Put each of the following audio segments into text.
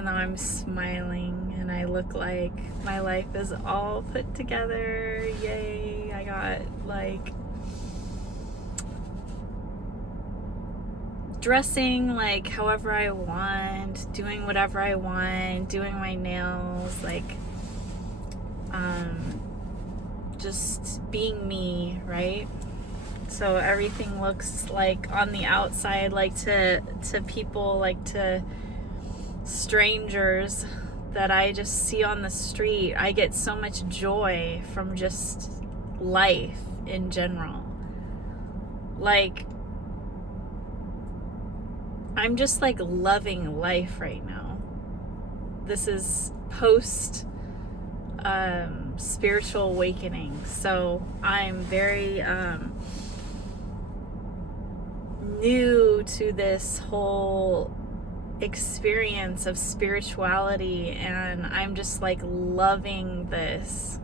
even though I'm smiling and I look like my life is all put together. Yay, I got like dressing like however I want, doing whatever I want, doing my nails, like just being me, right? So everything looks like on the outside, like to people, like to strangers that I just see on the street, I get so much joy from just life in general. Like, I'm just like loving life right now. This is post spiritual awakening, so I'm very new to this whole experience of spirituality, and I'm just like loving this.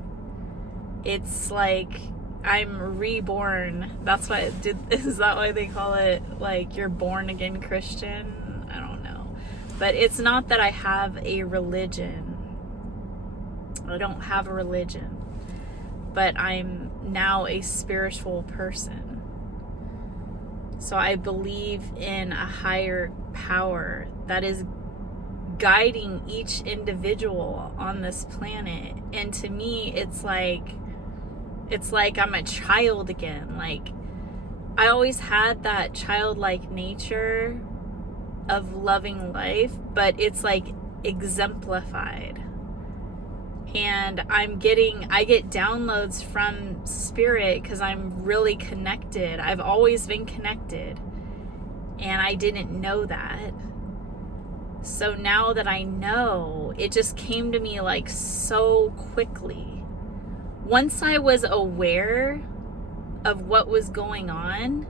It's like I'm reborn. That's why is that why they call it like you're born again Christian? I don't know. But it's not that I have a religion. I don't have a religion. But I'm now a spiritual person. So I believe in a higher power that is guiding each individual on this planet. And to me, it's like I'm a child again. Like, I always had that childlike nature of loving life, but it's like exemplified. And I get downloads from spirit because I'm really connected. I've always been connected, and I didn't know that. So now that I know, it just came to me like so quickly. Once I was aware of what was going on,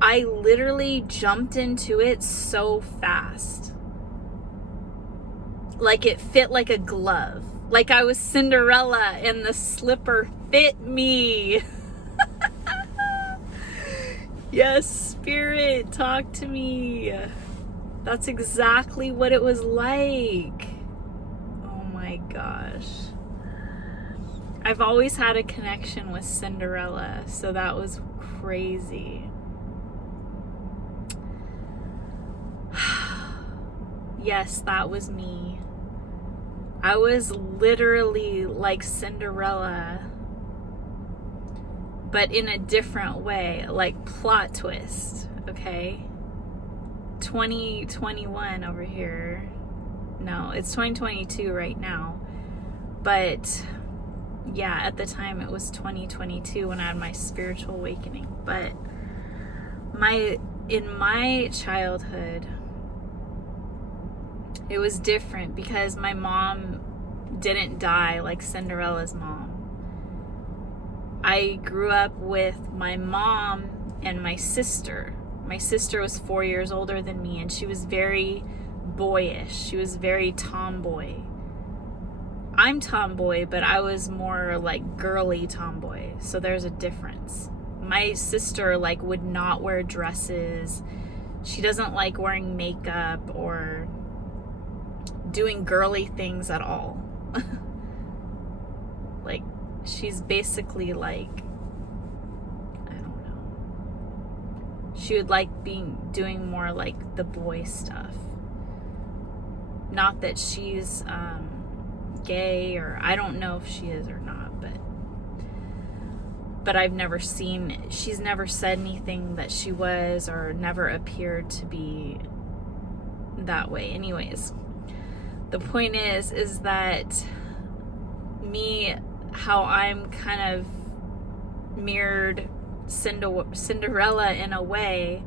I literally jumped into it so fast. Like it fit like a glove. Like I was Cinderella and the slipper fit me. Yes, spirit, talk to me. That's exactly what it was like. Oh my gosh. I've always had a connection with Cinderella, so that was crazy. Yes, that was me. I was literally like Cinderella, but in a different way, like plot twist, okay? 2021 over here. No, it's 2022 right now. But yeah, at the time it was 2022 when I had my spiritual awakening. But in my childhood, it was different because my mom didn't die like Cinderella's mom. I grew up with my mom and my sister. My sister was 4 years older than me, and she was very boyish. She was very tomboy. I'm tomboy, but I was more like girly tomboy. So there's a difference. My sister like would not wear dresses. She doesn't like wearing makeup or doing girly things at all. Like, she's basically like, I don't know. She would like doing more like the boy stuff. Not that she's gay, or I don't know if she is or not, but I've never seen, she's never said anything that she was or never appeared to be that way. Anyways, the point is that me, how I'm kind of mirrored Cinderella in a way,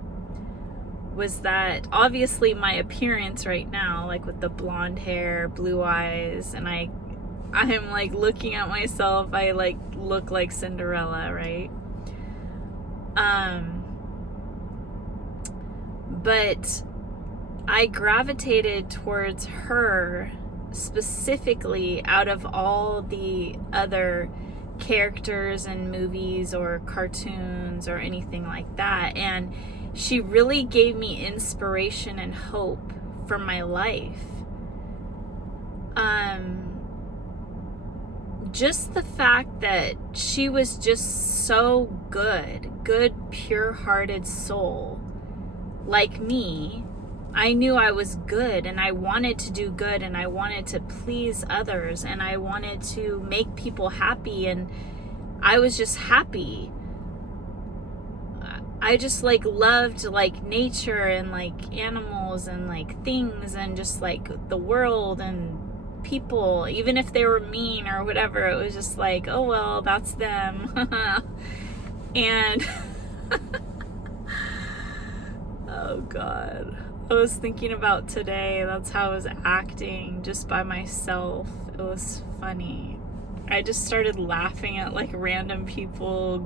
was that obviously my appearance right now, like with the blonde hair, blue eyes, and I'm like looking at myself, I like look like Cinderella, right? But I gravitated towards her specifically out of all the other characters in movies or cartoons or anything like that. And she really gave me inspiration and hope for my life. Just the fact that she was just so good, pure-hearted soul, like me. I knew I was good, and I wanted to do good, and I wanted to please others, and I wanted to make people happy, and I was just happy. I just like loved like nature and like animals and like things and just like the world and people, even if they were mean or whatever. It was just like, oh well, that's them. And oh God, I was thinking about today, that's how I was acting just by myself. It was funny. I just started laughing at like random people.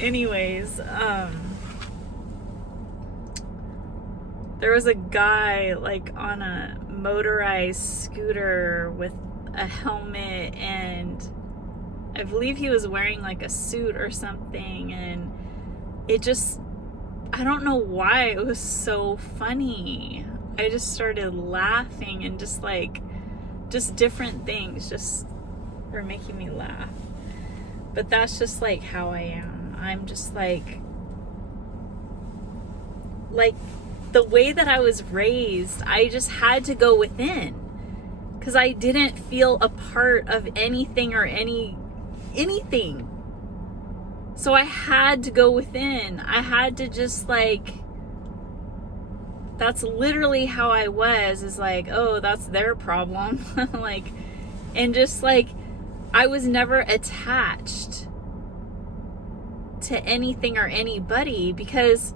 Anyways, there was a guy like on a motorized scooter with a helmet, and I believe he was wearing like a suit or something, and it just, I don't know why, it was so funny. I just started laughing, and just different things just were making me laugh. But that's just like how I am. I'm just like the way that I was raised, I just had to go within, because I didn't feel a part of anything or anything. So I had to go within. I had to just like, that's literally how I was, is like, oh, that's their problem. Like, and just like, I was never attached to anything or anybody, because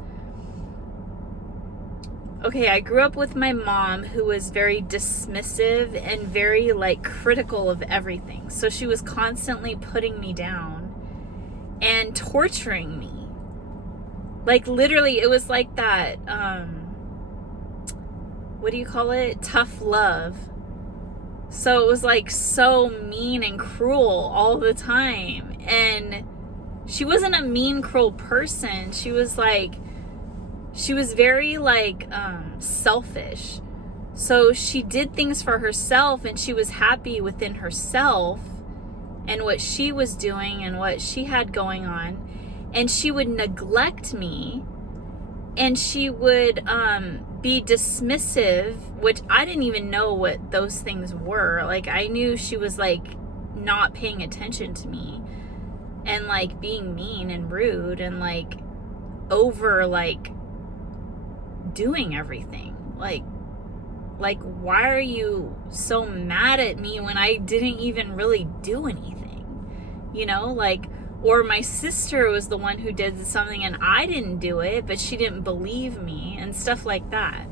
okay, I grew up with my mom, who was very dismissive and very like critical of everything. So she was constantly putting me down and torturing me. Like literally, it was like that, what do you call it? Tough love. So it was like so mean and cruel all the time. And she wasn't a mean, cruel person. She was very like selfish. So she did things for herself, and she was happy within herself and what she was doing and what she had going on. And she would neglect me, and she would be dismissive, which I didn't even know what those things were. Like, I knew she was like not paying attention to me, and like being mean and rude, and like over like doing everything. Like why are you so mad at me when I didn't even really do anything? You know, like, or my sister was the one who did something and I didn't do it, but she didn't believe me, and stuff like that.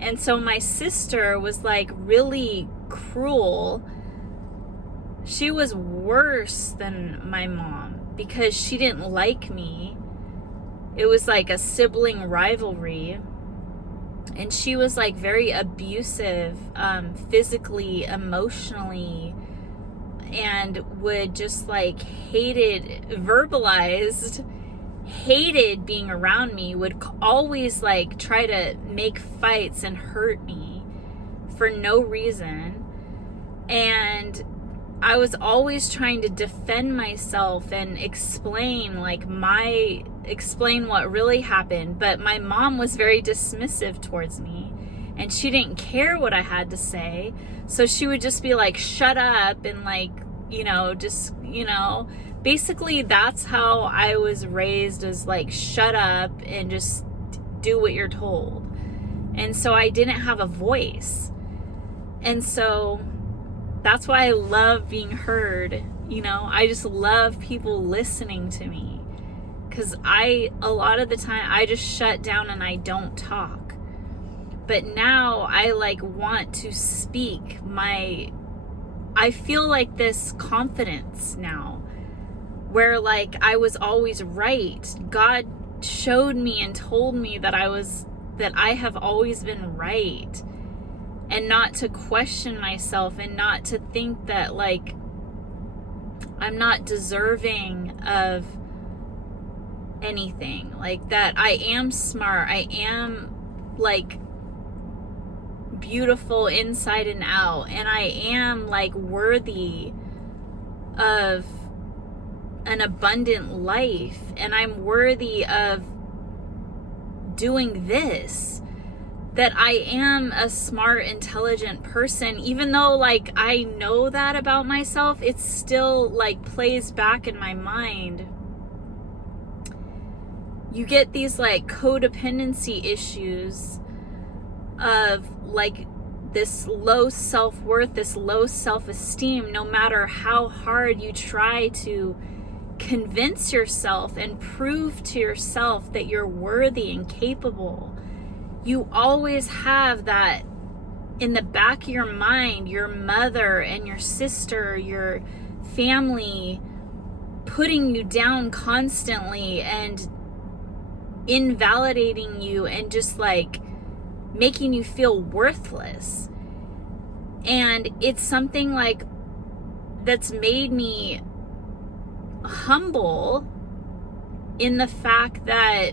And so my sister was like really cruel. She was worse than my mom because she didn't like me. It was like a sibling rivalry. And she was like very abusive, physically, emotionally, and would just like verbalized hated being around me, would always like try to make fights and hurt me for no reason. And I was always trying to defend myself and explain what really happened. But my mom was very dismissive towards me, and she didn't care what I had to say. So she would just be like, shut up, and like, basically that's how I was raised, as like, shut up and just do what you're told. And so I didn't have a voice. And so that's why I love being heard. I just love people listening to me, because a lot of the time I just shut down and I don't talk. But now I like want to speak. I feel like this confidence now, where like I was always right. God showed me and told me that I have always been right, and not to question myself, and not to think that like I'm not deserving of anything. Like, that I am smart, I am like beautiful inside and out, and I am like worthy of an abundant life, and I'm worthy of doing this, that I am a smart, intelligent person. Even though like I know that about myself, it still like plays back in my mind. You get these like codependency issues of like this low self-worth, this low self-esteem, no matter how hard you try to convince yourself and prove to yourself that you're worthy and capable. You always have that in the back of your mind, your mother and your sister, your family putting you down constantly and invalidating you and just like making you feel worthless. And it's something like that's made me humble in the fact that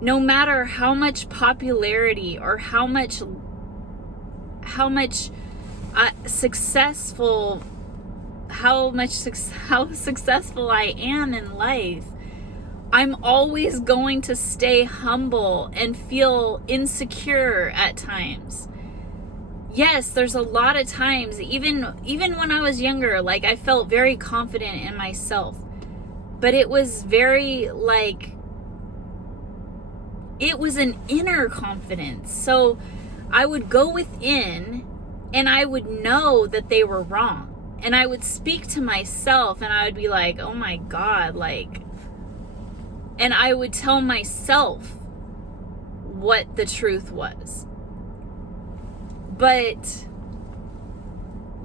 no matter how much popularity or how successful I am in life, I'm always going to stay humble and feel insecure at times. Yes, there's a lot of times, even when I was younger, like I felt very confident in myself. But it was very like, it was an inner confidence. So I would go within and I would know that they were wrong. And I would speak to myself and I would be like, oh my God, like, and I would tell myself what the truth was. But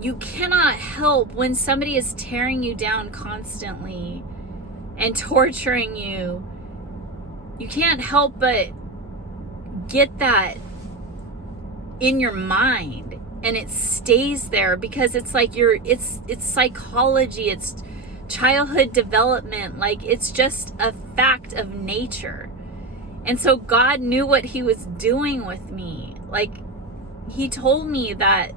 you cannot help when somebody is tearing you down constantly and torturing you. You can't help but get that in your mind, and it stays there because it's like it's psychology, it's childhood development, like it's just a fact of nature. And so God knew what he was doing with me. Like, he told me that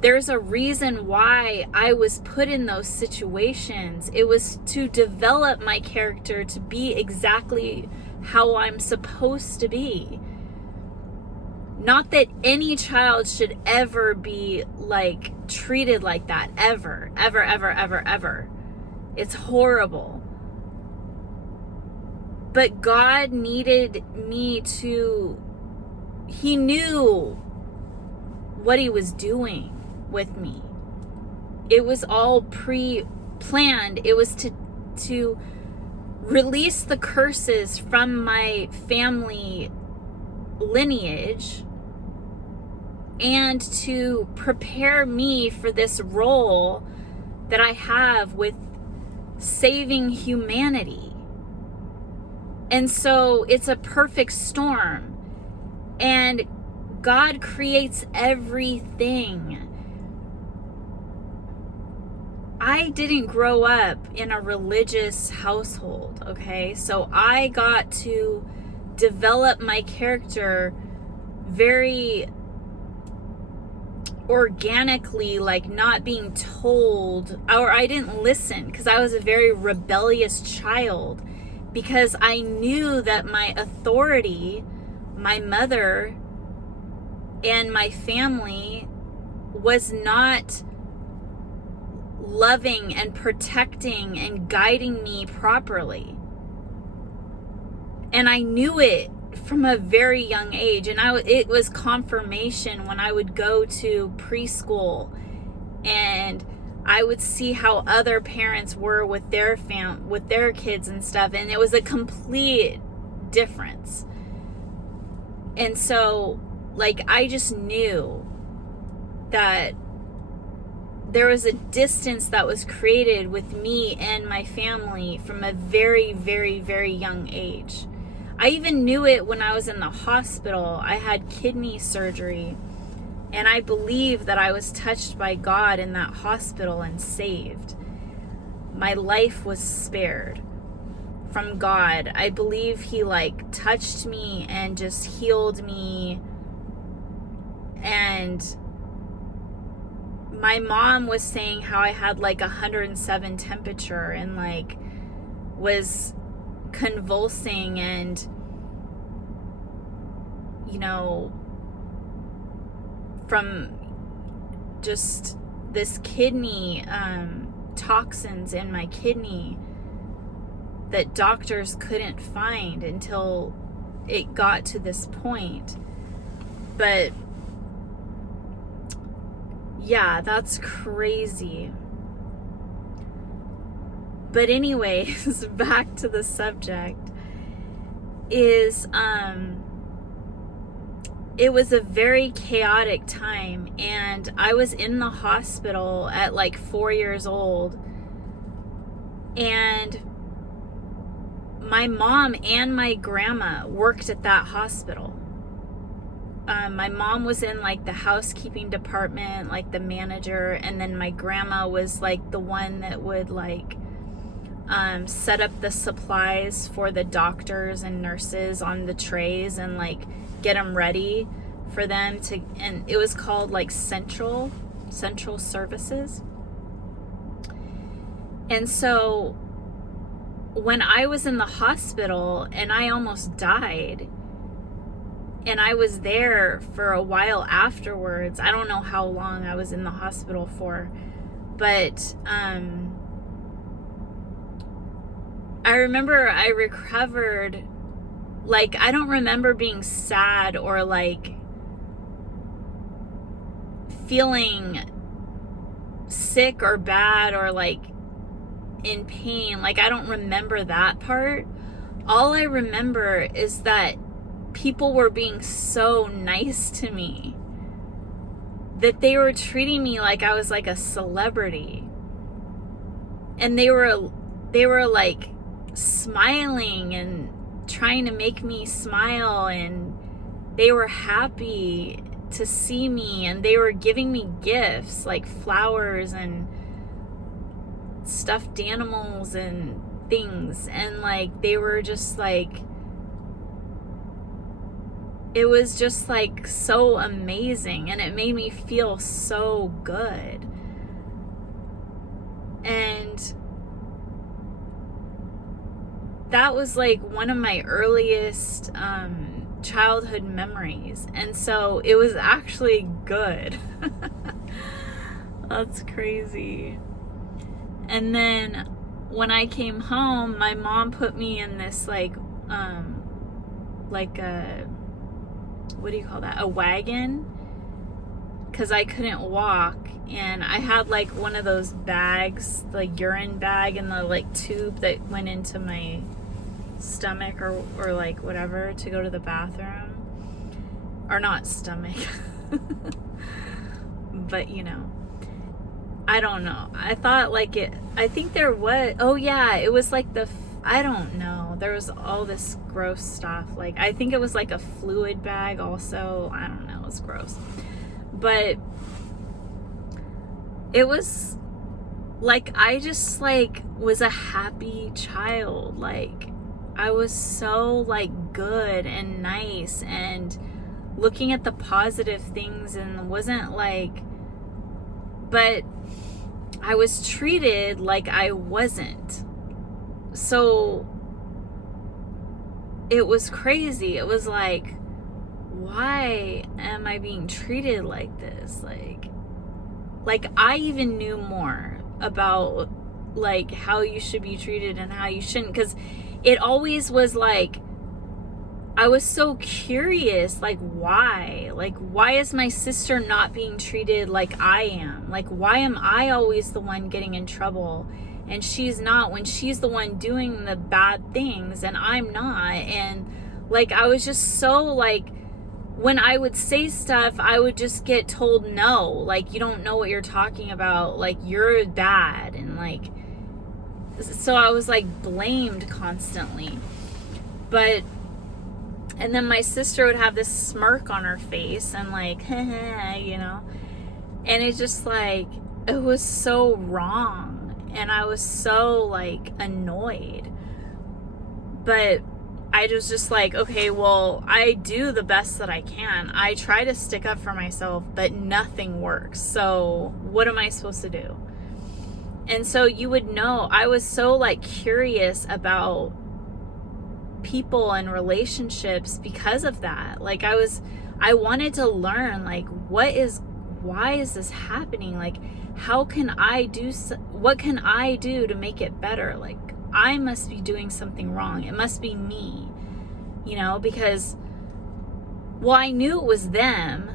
there's a reason why I was put in those situations. It was to develop my character to be exactly how I'm supposed to be. Not that any child should ever be like treated like that, ever, ever, ever, ever, ever. It's horrible. But God needed me to, he knew what he was doing with me. It was all pre-planned. It was to release the curses from my family lineage and to prepare me for this role that I have with saving humanity. And so it's a perfect storm. And God creates everything. I didn't grow up in a religious household, okay? So I got to develop my character very organically, like not being told, or I didn't listen because I was a very rebellious child, because I knew that my authority, my mother and my family, was not loving and protecting and guiding me properly. And I knew it from a very young age. And it was confirmation when I would go to preschool and I would see how other parents were with their kids and stuff. And it was a complete difference. And so, like, I just knew that there was a distance that was created with me and my family from a very, very, very young age. I even knew it when I was in the hospital. I had kidney surgery, and I believe that I was touched by God in that hospital and saved. My life was spared. from God. I believe he like touched me and just healed me. And my mom was saying how I had like 107 temperature and like was convulsing and, you know, from just this kidney toxins in my kidney that doctors couldn't find until it got to this point. But yeah, that's crazy. But anyways, back to the subject is it was a very chaotic time, and I was in the hospital at like 4 years old, and my mom and my grandma worked at that hospital. My mom was in like the housekeeping department, like the manager, and then my grandma was like the one that would like set up the supplies for the doctors and nurses on the trays and like get them ready for them to, and it was called like central services. And so when I was in the hospital and I almost died, and I was there for a while afterwards, I don't know how long I was in the hospital for, but I remember I recovered. Like, I don't remember being sad or like feeling sick or bad or like in pain. Like, I don't remember that part. All I remember is that people were being so nice to me, that they were treating me like I was like a celebrity, and they were like smiling and trying to make me smile, and they were happy to see me, and they were giving me gifts like flowers and stuffed animals and things, and like they were just like, it was just like so amazing, and it made me feel so good. And that was like one of my earliest childhood memories, and so it was actually good. That's crazy. And then when I came home, my mom put me in this like a, what do you call that, a wagon, because I couldn't walk, and I had like one of those bags, like urine bag, and the like tube that went into my stomach or like whatever to go to the bathroom, or not stomach but you know, I don't know, I thought like it, I think there was, oh yeah, it was like I don't know, there was all this gross stuff, like I think it was like a fluid bag also, I don't know, it was gross, but it was like, I just like was a happy child, like I was so like good and nice and looking at the positive things, and wasn't like, but I was treated like I wasn't. So it was crazy. It was like, why am I being treated like this? Like I even knew more about like how you should be treated and how you shouldn't, because it always was like, I was so curious, like why is my sister not being treated like I am? Like, why am I always the one getting in trouble and she's not, when she's the one doing the bad things and I'm not? And like, I was just so like, when I would say stuff, I would just get told no, like, you don't know what you're talking about, like, you're bad, and like, so I was like blamed constantly. But and then my sister would have this smirk on her face and like, you know, and it just like, it was so wrong, and I was so like annoyed. But I was just like, okay, well, I do the best that I can. I try to stick up for myself, but nothing works. So what am I supposed to do? And so you would know, I was so like curious about people and relationships because of that. Like I wanted to learn, like, why is this happening? Like, what can I do to make it better? Like, I must be doing something wrong. It must be me, because, well, I knew it was them,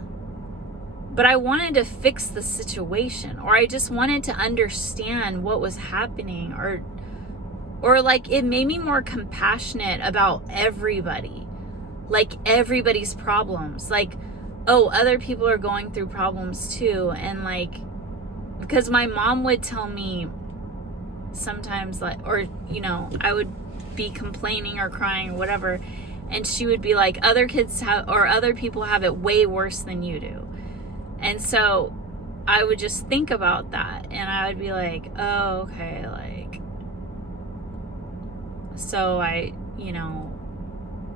but I wanted to fix the situation, or I just wanted to understand what was happening, or like, it made me more compassionate about everybody, like everybody's problems. Like, oh, other people are going through problems too. And like, because my mom would tell me sometimes, like, or I would be complaining or crying or whatever, and she would be like, other people have it way worse than you do. And so I would just think about that, and I would be like, oh, okay, like, so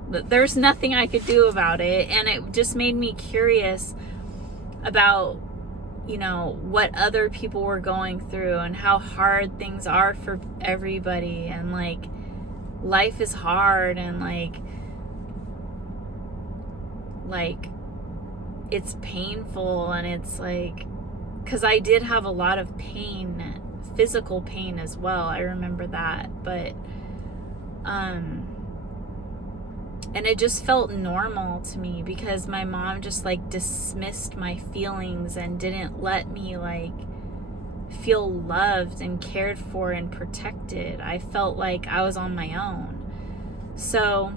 there's nothing I could do about it. And it just made me curious about what other people were going through and how hard things are for everybody, and like, life is hard, and like it's painful, and it's like, because I did have a lot of pain, physical pain as well. I remember that, but and it just felt normal to me because my mom just like dismissed my feelings and didn't let me like feel loved and cared for and protected. I felt like I was on my own. So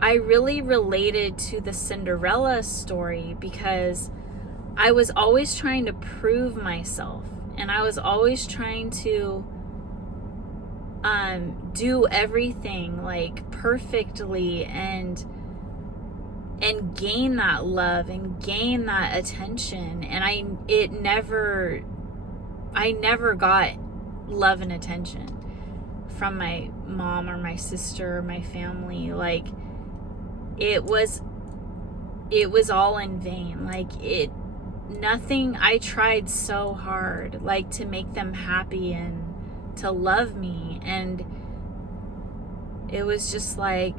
I really related to the Cinderella story because I was always trying to prove myself, and I was always trying to do everything like perfectly and gain that love and gain that attention. And I never got love and attention from my mom or my sister or my family. Like, it was all in vain. Like, I tried so hard, like, to make them happy and to love me, and it was just like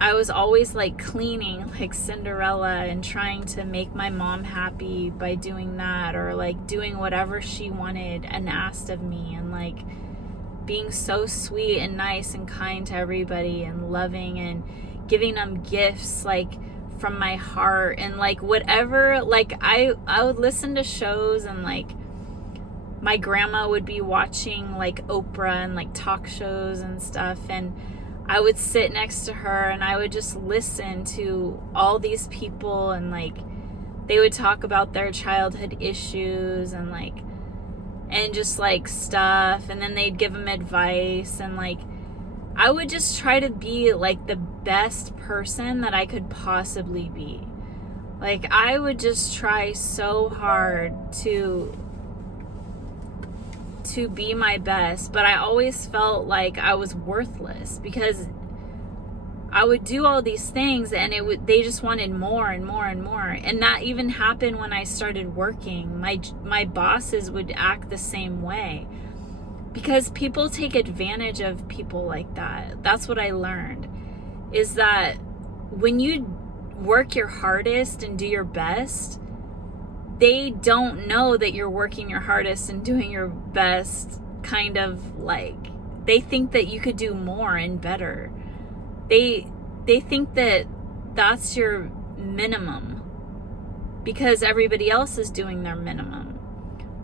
I was always like cleaning like Cinderella and trying to make my mom happy by doing that, or like doing whatever she wanted and asked of me, and like being so sweet and nice and kind to everybody and loving and giving them gifts like from my heart, and like whatever. Like I would listen to shows, and like my grandma would be watching like Oprah and like talk shows and stuff, and I would sit next to her and I would just listen to all these people, and like they would talk about their childhood issues and just like stuff, and then they'd give them advice, and like I would just try to be like the best person that I could possibly be. Like, I would just try so hard to be my best, but I always felt like I was worthless because I would do all these things, and they just wanted more and more and more. And that even happened when I started working. My bosses would act the same way because people take advantage of people like that. That's what I learned, is that when you work your hardest and do your best, they don't know that you're working your hardest and doing your best. Kind of like, they think that you could do more and better. They think that that's your minimum because everybody else is doing their minimum,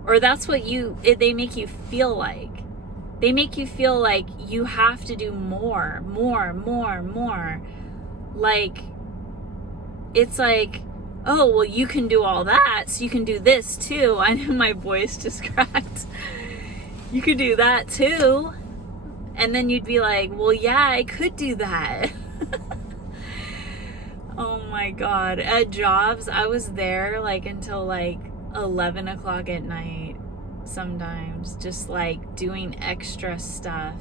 or that's what they make you feel like. They make you feel like you have to do more. Like, it's like, oh, well, you can do all that, so you can do this too. I know my voice just cracked. You could do that too. And then you'd be like, well, yeah, I could do that. Oh my God. At jobs, I was there like until like 11 o'clock at night sometimes, just like doing extra stuff.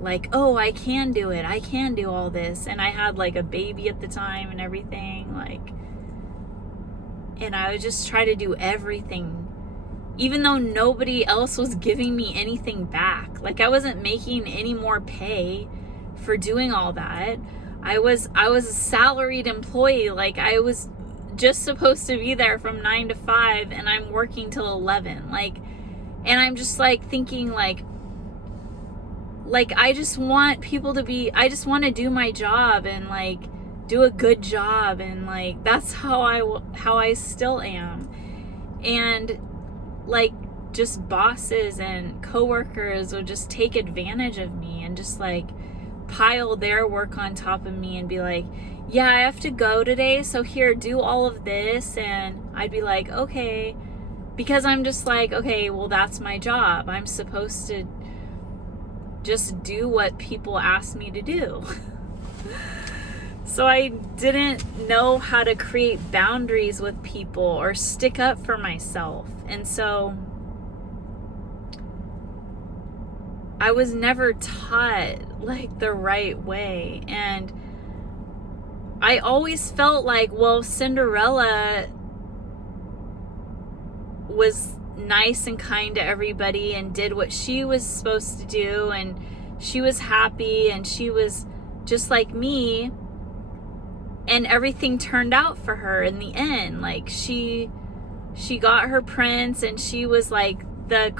like, oh, I can do it. I can do all this. And I had like a baby at the time and everything, like, and I would just try to do everything, even though nobody else was giving me anything back. Like, I wasn't making any more pay for doing all that. I was a salaried employee. Like, I was just supposed to be there from 9 to 5 and I'm working till 11. Like, and I'm just like thinking like I just want people to be, I just want to do my job and like do a good job, and like that's how I still am. And like just bosses and coworkers would just take advantage of me and just like pile their work on top of me and be like, yeah, I have to go today, so here, do all of this. And I'd be like, okay, because I'm just like, okay, well, that's my job. I'm supposed to just do what people ask me to do. So I didn't know how to create boundaries with people or stick up for myself. And so I was never taught like the right way. And I always felt like, well, Cinderella was nice and kind to everybody and did what she was supposed to do, and she was happy and she was just like me, and everything turned out for her in the end. Like she got her prince and she was like the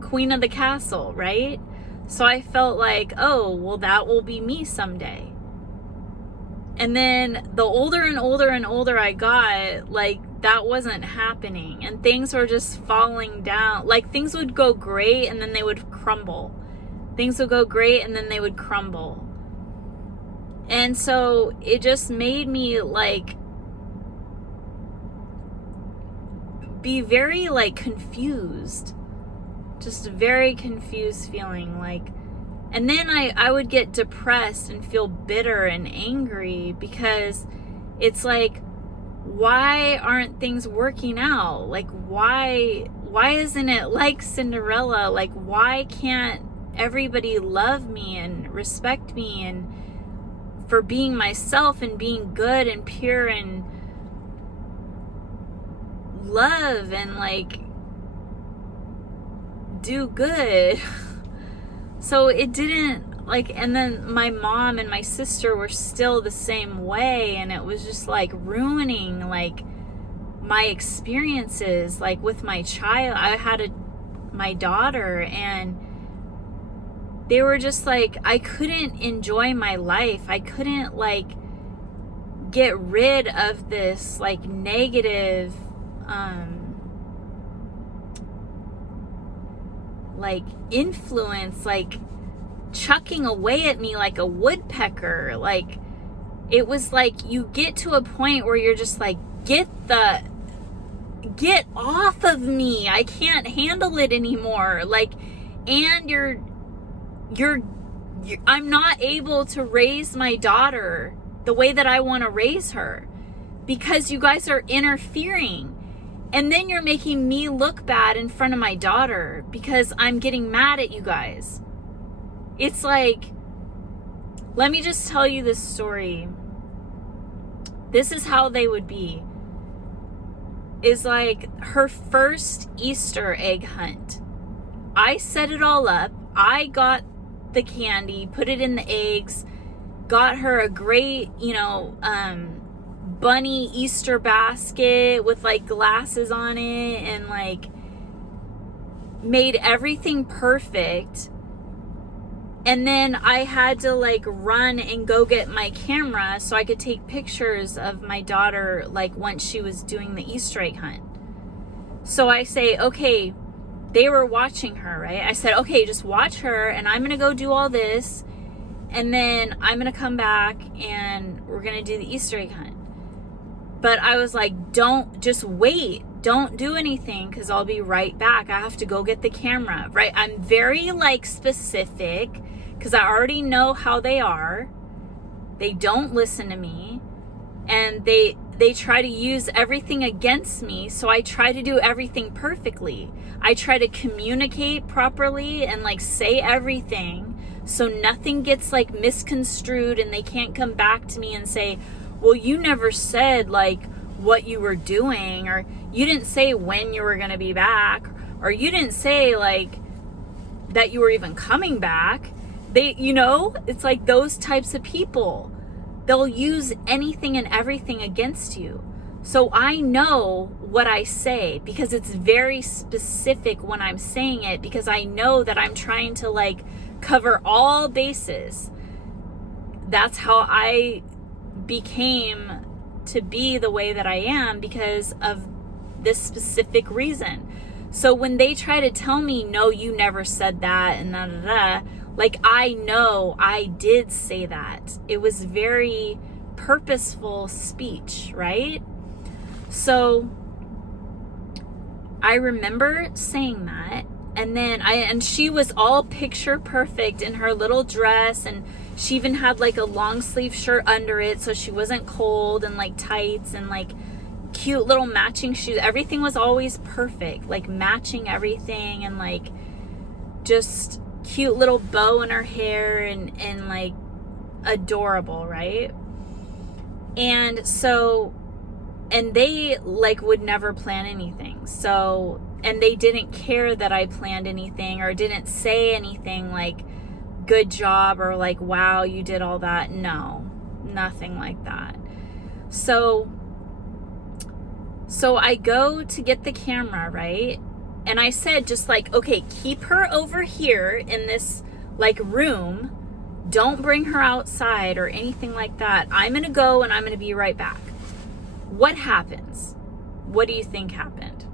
queen of the castle, right? So I felt like, oh, well, that will be me someday. And then the older and older and older I got, like, that wasn't happening. And things were just falling down. Like, things would go great and then they would crumble. Things would go great and then they would crumble. And so it just made me, like, be very, like, confused. Just a very confused feeling, like. And then I would get depressed and feel bitter and angry, because it's like, why aren't things working out? Like, why isn't it like Cinderella? Like, why can't everybody love me and respect me and for being myself and being good and pure and love and like do good? So it didn't, like, and then my mom and my sister were still the same way, and it was just like ruining like my experiences, like with my child. I had my daughter, and they were just like, I couldn't enjoy my life. I couldn't like get rid of this like negative like influence, like chucking away at me like a woodpecker. Like, it was like you get to a point where you're just like, get off of me. I can't handle it anymore. Like, and I'm not able to raise my daughter the way that I want to raise her because you guys are interfering. And then you're making me look bad in front of my daughter because I'm getting mad at you guys. It's like, let me just tell you this story. This is how they would be. Is like her first Easter egg hunt. I set it all up. I got the candy, put it in the eggs, got her a great, bunny Easter basket with like glasses on it, and like made everything perfect. And then I had to like run and go get my camera so I could take pictures of my daughter like once she was doing the Easter egg hunt. So I say, okay, they were watching her, right? I said, okay, just watch her, and I'm gonna go do all this, and then I'm gonna come back and we're gonna do the Easter egg hunt. But I was like, just wait. Don't do anything because I'll be right back. I have to go get the camera, right? I'm very like specific because I already know how they are. They don't listen to me, and they try to use everything against me. So I try to do everything perfectly. I try to communicate properly and like say everything so nothing gets like misconstrued and they can't come back to me and say, well, you never said like what you were doing, or you didn't say when you were going to be back, or you didn't say like that you were even coming back. They, you know, it's like those types of people, they'll use anything and everything against you. So I know what I say because it's very specific when I'm saying it, because I know that I'm trying to like cover all bases. That's how I became to be the way that I am, because of this specific reason. So when they try to tell me, no, you never said that and da da da, like I know I did say that. It was very purposeful speech, right? So I remember saying that, and then and she was all picture perfect in her little dress, and she even had like a long sleeve shirt under it so she wasn't cold, and like tights and like cute little matching shoes. Everything was always perfect, like matching everything, and like just cute little bow in her hair, and like adorable, right? And so, and they like would never plan anything. So, and they didn't care that I planned anything or didn't say anything like good job or like wow you did all that. No, nothing like that. So I go to get the camera, right? And I said just like, okay, keep her over here in this like room. Don't bring her outside or anything like that. I'm going to go and I'm going to be right back. What happens? What do you think happened?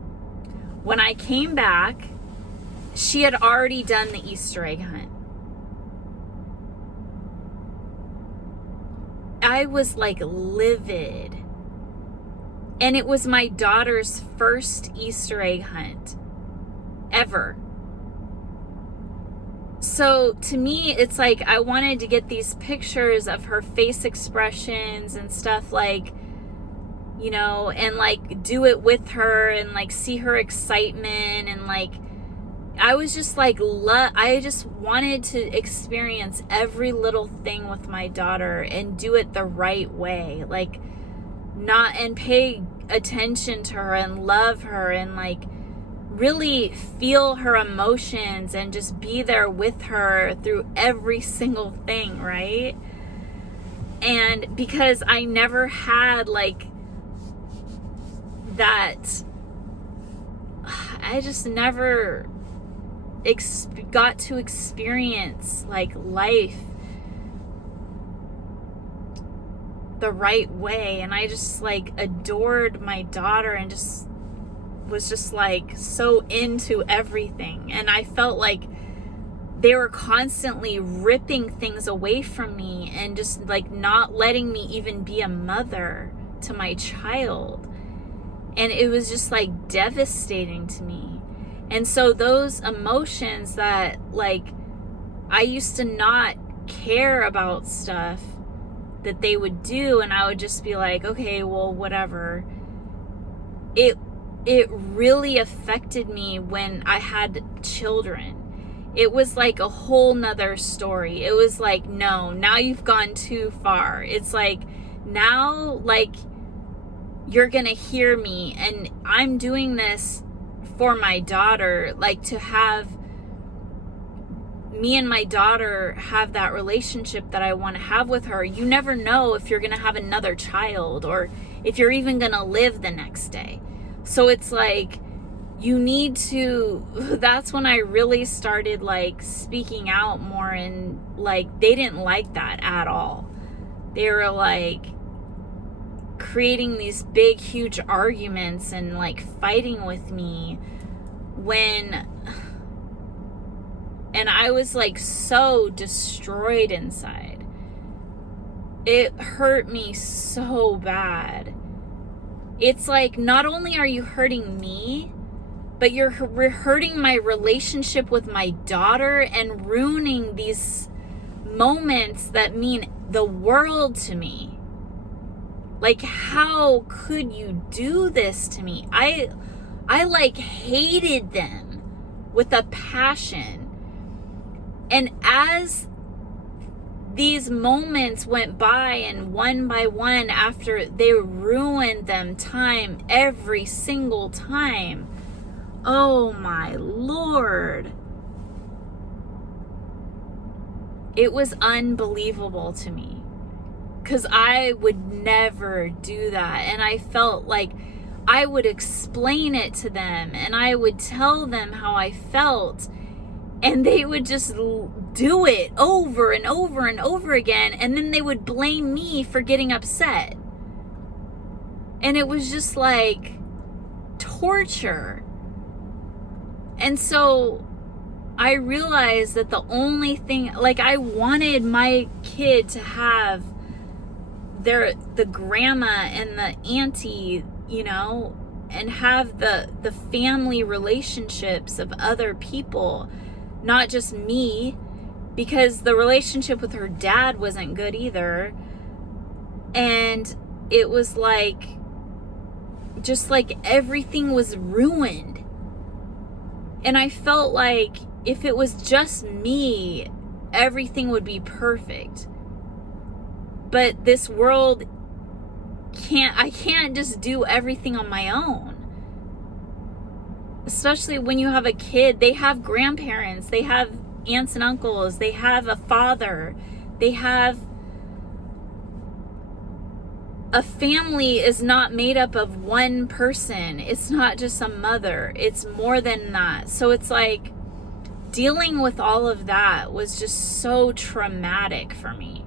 When I came back, she had already done the Easter egg hunt. I was like livid. And it was my daughter's first Easter egg hunt ever. So to me, it's like I wanted to get these pictures of her face expressions and stuff, like, you know, and like do it with her and like see her excitement, and like I was just like I just wanted to experience every little thing with my daughter and do it the right way, like not, and pay attention to her and love her and like really feel her emotions and just be there with her through every single thing, right? And because I never had like that, I just never got to experience like life the right way. And I just like adored my daughter and just was just like so into everything. And I felt like they were constantly ripping things away from me and just like not letting me even be a mother to my child. And it was just like devastating to me. And so those emotions that like I used to not care about stuff that they would do, and I would just be like, okay, well, whatever. It really affected me when I had children. It was like a whole nother story. It was like, no, now you've gone too far. It's like, now, like, you're gonna hear me, and I'm doing this for my daughter, like to have me and my daughter have that relationship that I want to have with her. You never know if you're gonna have another child or if you're even gonna live the next day. So it's like, you need to, that's when I really started like speaking out more, and like they didn't like that at all. They were like creating these big huge arguments and like fighting with me and I was like so destroyed inside. It hurt me so bad. It's like, not only are you hurting me, but you're hurting my relationship with my daughter and ruining these moments that mean the world to me. Like, how could you do this to me? I like hated them with a passion. And as these moments went by, and one by one, after they ruined them every single time. Oh my Lord. It was unbelievable to me, because I would never do that. And I felt like I would explain it to them, and I would tell them how I felt, and they would just do it over and over and over again. And then they would blame me for getting upset. And it was just like torture. And so I realized that the only thing, like, I wanted my kid to have the grandma and the auntie, you know, and have the family relationships of other people, not just me, because the relationship with her dad wasn't good either. And it was like, just like everything was ruined. And I felt like if it was just me, everything would be perfect. But this world I can't just do everything on my own. Especially when you have a kid, they have grandparents, they have aunts and uncles, they have a father, they have a family. Is not made up of one person. It's not just a mother. It's more than that. So it's like dealing with all of that was just so traumatic for me,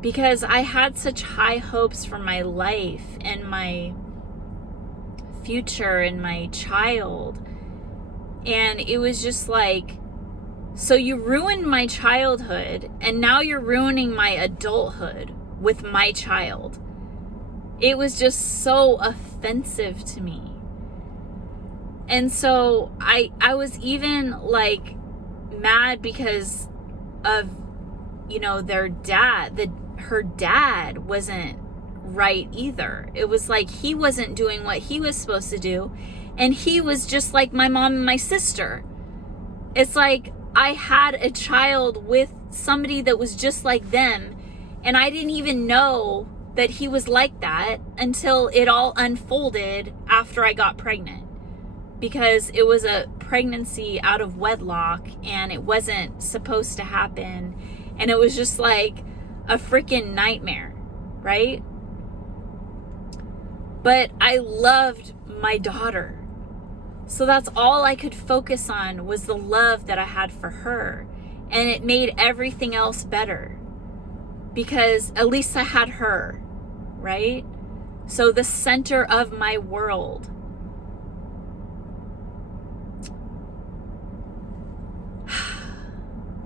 because I had such high hopes for my life and my future and my child. And it was just like, so you ruined my childhood, and now you're ruining my adulthood with my child. It was just so offensive to me. And so I was even like mad because of, you know, their dad. Her dad wasn't right either. It was like he wasn't doing what he was supposed to do, and he was just like my mom and my sister. It's like I had a child with somebody that was just like them, and I didn't even know that he was like that until it all unfolded after I got pregnant, because it was a pregnancy out of wedlock and it wasn't supposed to happen, and it was just like a freaking nightmare, right? But I loved my daughter, so that's all I could focus on, was the love that I had for her, and it made everything else better, because at least I had her, right? So the center of my world.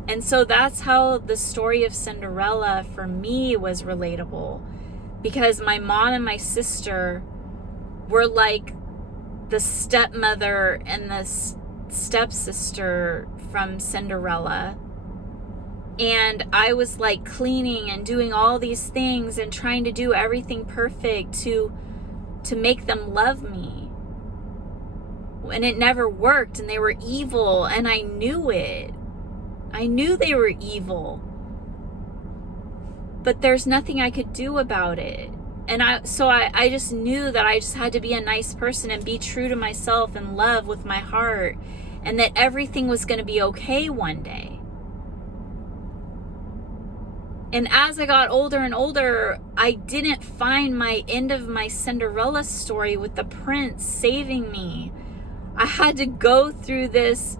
And so that's how the story of Cinderella for me was relatable, because my mom and my sister were like the stepmother and the stepsister from Cinderella. And I was like cleaning and doing all these things and trying to do everything perfect to make them love me. And it never worked, and they were evil, and I knew it. I knew they were evil. But there's nothing I could do about it. And I just knew that I just had to be a nice person and be true to myself and love with my heart, and that everything was going to be okay one day. And as I got older and older, I didn't find my end of my Cinderella story with the prince saving me. I had to go through this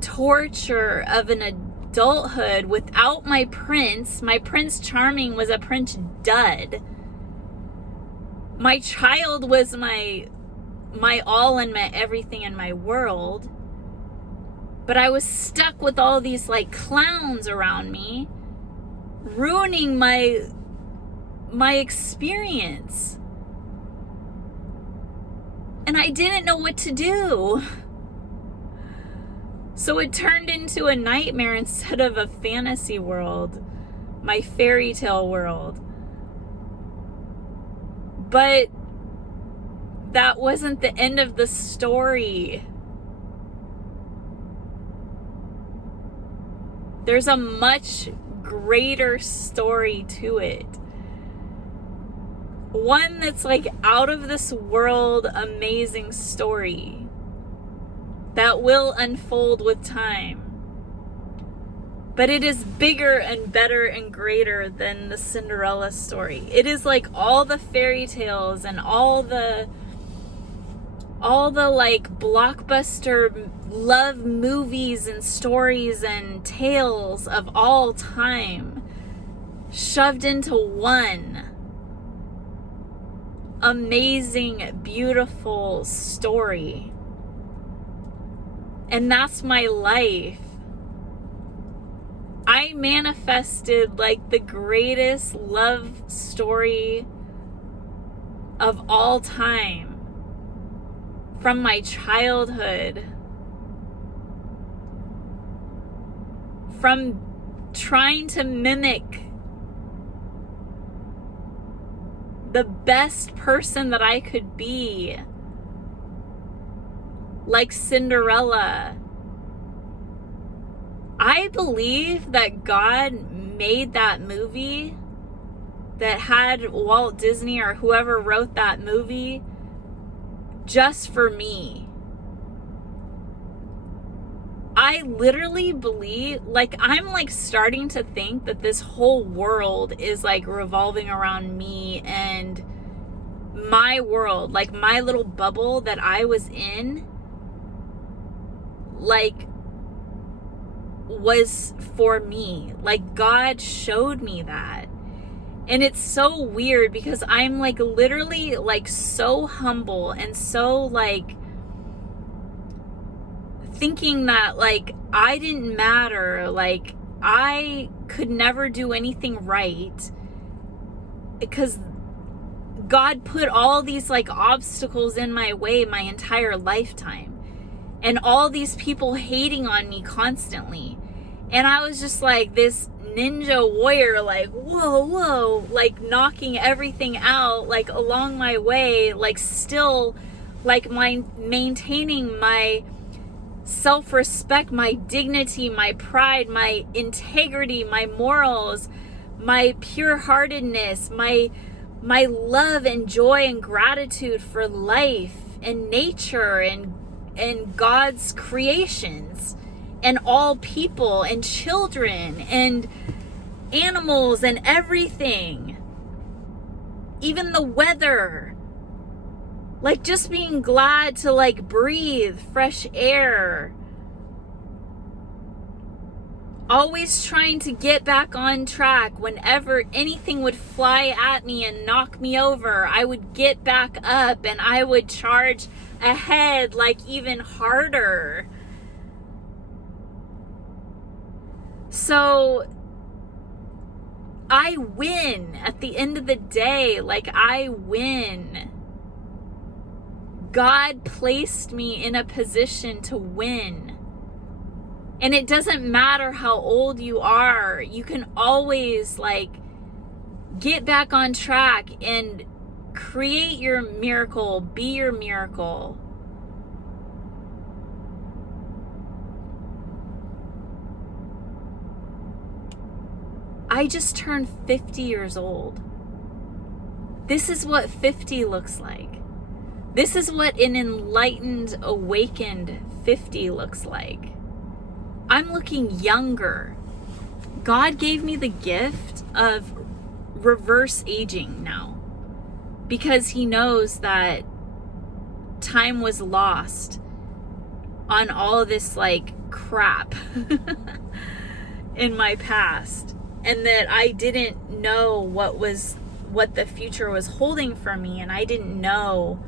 torture of an adulthood without my prince. My Prince Charming was a Prince dud. My child was my all and my everything in my world. But I was stuck with all these like clowns around me, ruining my experience. And I didn't know what to do. So it turned into a nightmare instead of a fantasy world, my fairy tale world. But that wasn't the end of the story. There's a much greater story to it. One that's like out of this world amazing story that will unfold with time. But it is bigger and better and greater than the Cinderella story. It is like all the fairy tales and all the like blockbuster love movies and stories and tales of all time shoved into one amazing, beautiful story. And that's my life. I manifested like the greatest love story of all time from my childhood. From trying to mimic the best person that I could be, like Cinderella. I believe that God made that movie, that had Walt Disney or whoever wrote that movie, just for me. I literally believe, like, I'm like starting to think that this whole world is like revolving around me and my world, like my little bubble that I was in, like, was for me. Like, God showed me that. And it's so weird because I'm like literally like so humble and so like thinking that like I didn't matter, like I could never do anything right because God put all these like obstacles in my way my entire lifetime, and all these people hating on me constantly. And I was just like this ninja warrior, like whoa, like knocking everything out like along my way, like still like maintaining my self-respect, my dignity, my pride, my integrity, my morals, my pure-heartedness, my love and joy and gratitude for life and nature and God's creations and all people and children and animals and everything, even the weather. Like just being glad to like breathe fresh air. Always trying to get back on track. Whenever anything would fly at me and knock me over, I would get back up and I would charge ahead like even harder. So I win at the end of the day. Like I win. God placed me in a position to win. And it doesn't matter how old you are. You can always like get back on track and create your miracle, be your miracle. I just turned 50 years old. This is what 50 looks like. This is what an enlightened, awakened 50 looks like. I'm looking younger. God gave me the gift of reverse aging now because he knows that time was lost on all of this like crap in my past, and that I didn't know what the future was holding for me, and I didn't know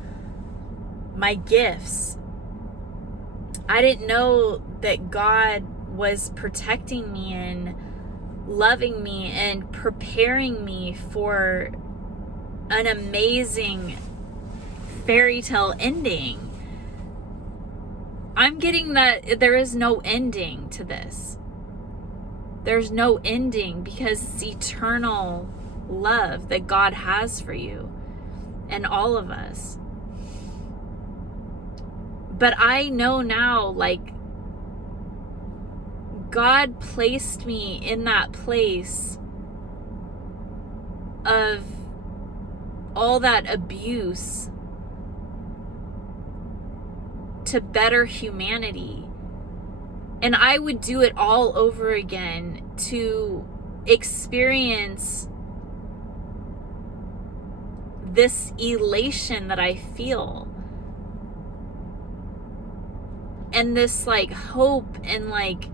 my gifts. I didn't know that God was protecting me and loving me and preparing me for an amazing fairy tale ending. I'm getting that there is no ending to this. There's no ending because it's eternal love that God has for you and all of us. But I know now, like, God placed me in that place of all that abuse to better humanity. And I would do it all over again to experience this elation that I feel. And this like hope and like,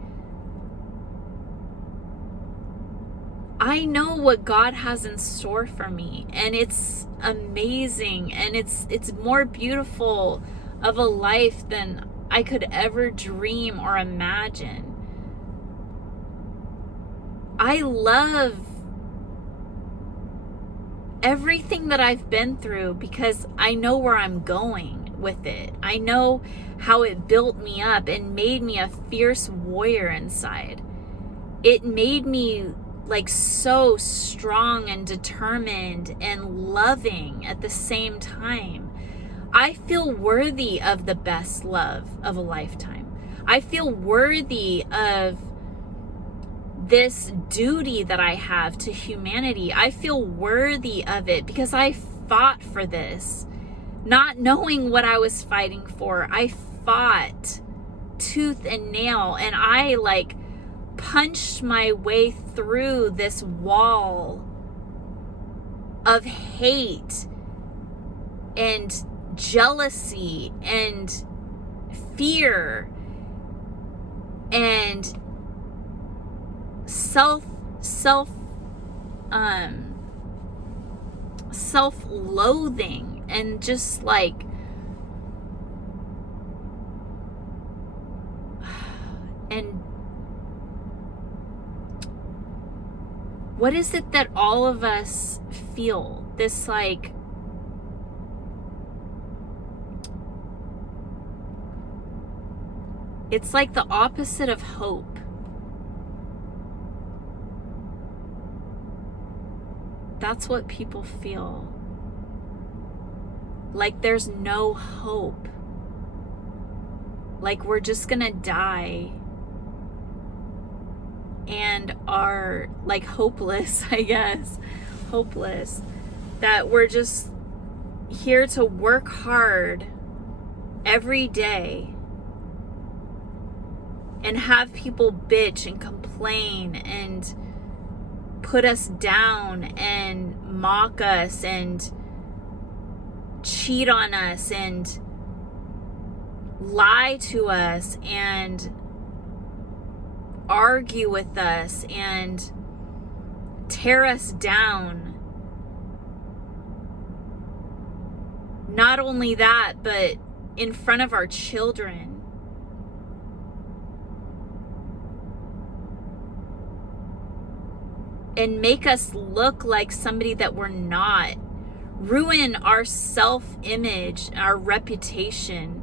I know what God has in store for me, and it's amazing, and it's more beautiful of a life than I could ever dream or imagine. I love everything that I've been through because I know where I'm going with it. I know how it built me up and made me a fierce warrior inside. It made me like so strong and determined and loving at the same time. I feel worthy of the best love of a lifetime. I feel worthy of this duty that I have to humanity. I feel worthy of it because I fought for this, not knowing what I was fighting for. I fought tooth and nail, and I like punched my way through this wall of hate and jealousy and fear and self-loathing and just like and what is it that all of us feel? This like it's like the opposite of hope. That's what people feel. Like there's no hope. Like we're just gonna die and are like hopeless, I guess. Hopeless. That we're just here to work hard every day and have people bitch and complain and put us down and mock us and cheat on us and lie to us and argue with us and tear us down. Not only that, but in front of our children. And make us look like somebody that we're not. Ruin our self-image, our reputation.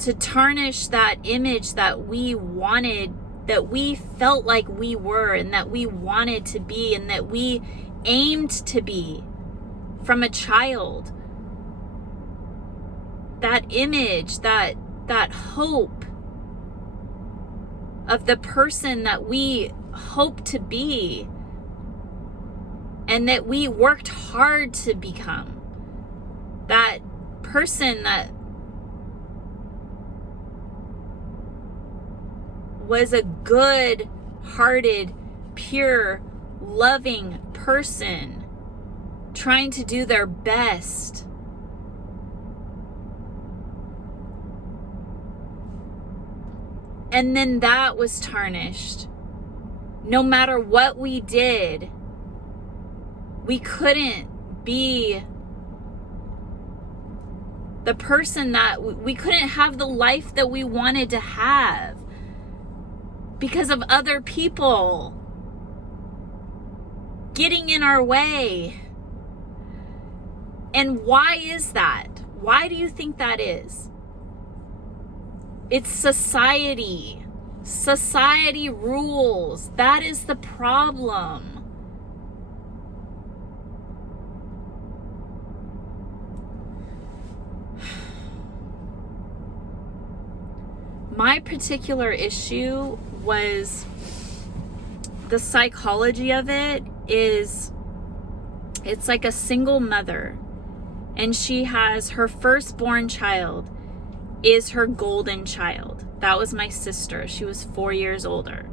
To tarnish that image that we wanted, that we felt like we were and that we wanted to be and that we aimed to be from a child. That image, that hope of the person that we hope to be and that we worked hard to become. That person that was a good-hearted, pure, loving person trying to do their best. And then that was tarnished. No matter what we did, we couldn't be the person that we couldn't have the life that we wanted to have because of other people getting in our way. And why is that? Why do you think that is? It's society. Society rules. That is the problem. my particular issue was the psychology of it is, it's like a single mother, and she has her firstborn child is her golden child. That was my sister. She was 4 years older.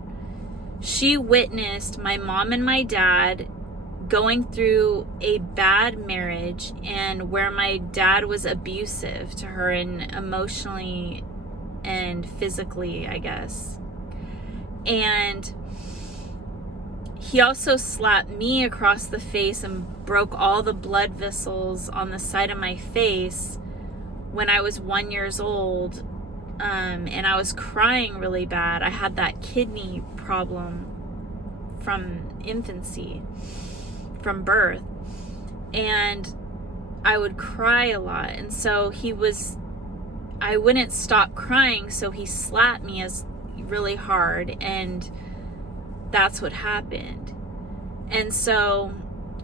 She witnessed my mom and my dad going through a bad marriage, and where my dad was abusive to her, and emotionally and physically, I guess. And he also slapped me across the face and broke all the blood vessels on the side of my face when I was 1 year old. And I was crying really bad. I had that kidney problem from infancy, from birth. And I would cry a lot. And so I wouldn't stop crying, so he slapped me really hard, and that's what happened. And so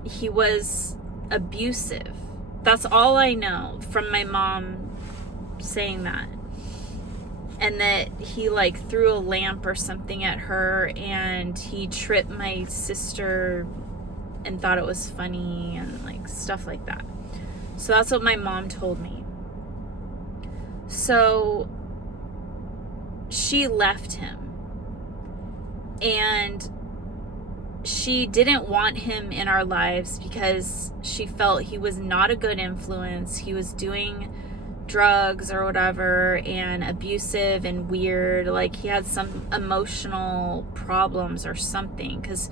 he was abusive. That's all I know from my mom saying that. And that he like threw a lamp or something at her, and he tripped my sister and thought it was funny, and like stuff like that. So that's what my mom told me. So she left him, and she didn't want him in our lives because she felt he was not a good influence. He was doing drugs or whatever, and abusive and weird. Like he had some emotional problems or something, because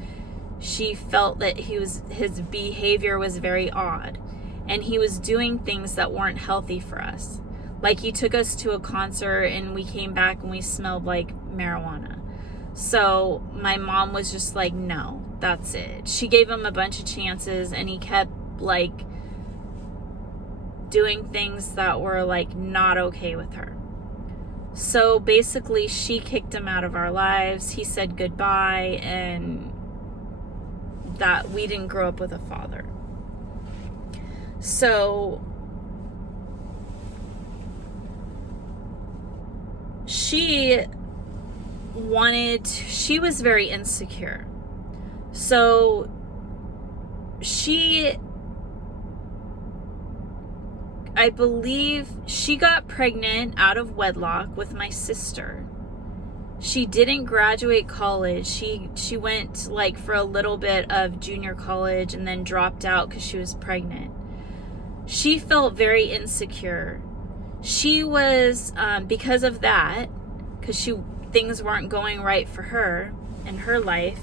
she felt that his behavior was very odd, and he was doing things that weren't healthy for us. Like he took us to a concert, and we came back and we smelled like marijuana. So my mom was just like, no, that's it. She gave him a bunch of chances, and he kept like doing things that were like not okay with her. So basically she kicked him out of our lives. He said goodbye, and that we didn't grow up with a father. So she was very insecure. So I believe she got pregnant out of wedlock with my sister. She didn't graduate college. She went like for a little bit of junior college and then dropped out because she was pregnant. She felt very insecure. She was, because of that, because things weren't going right for her in her life,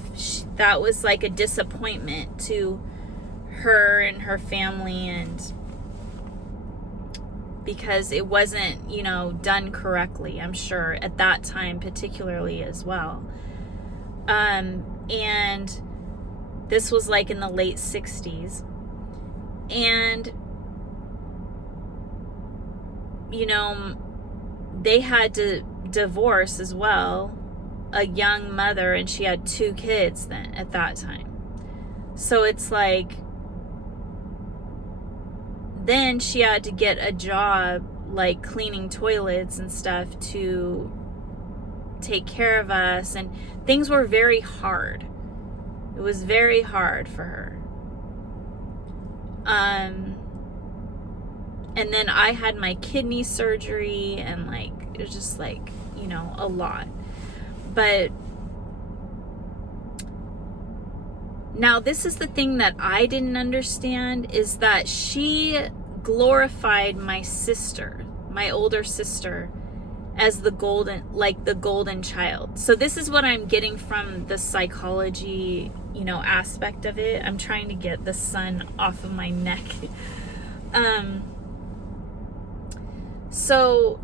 that was like a disappointment to her and her family, and because it wasn't, done correctly, I'm sure, at that time particularly as well. And this was like in the late 60s. And, they had to divorce as well, a young mother, and she had 2 kids then at that time. So it's like, then she had to get a job like cleaning toilets and stuff to take care of us, and things were very hard. It was very hard for her. And then I had my kidney surgery, and like it was just like, a lot. But now this is the thing that I didn't understand, is that she glorified my sister, my older sister, as the golden child. So this is what I'm getting from the psychology, aspect of it. I'm trying to get the sun off of my neck. So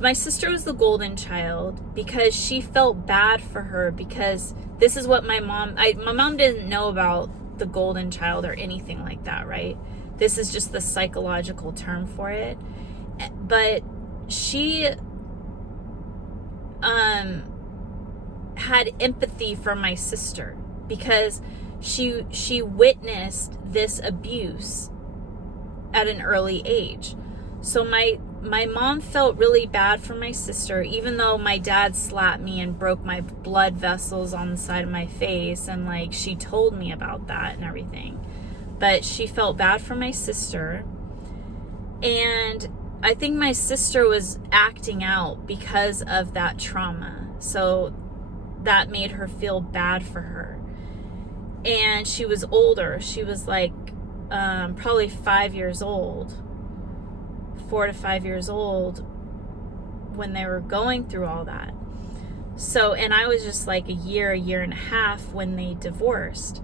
my sister was the golden child because she felt bad for her, because this is what my mom didn't know about the golden child or anything like that, right? This is just the psychological term for it. But she had empathy for my sister because she witnessed this abuse at an early age. So my mom felt really bad for my sister, even though my dad slapped me and broke my blood vessels on the side of my face, and like she told me about that and everything. But she felt bad for my sister, and I think my sister was acting out because of that trauma. So that made her feel bad for her. And she was older. She was like probably 5 years old, 4 to 5 years old when they were going through all that. So, and I was just like a year and a half when they divorced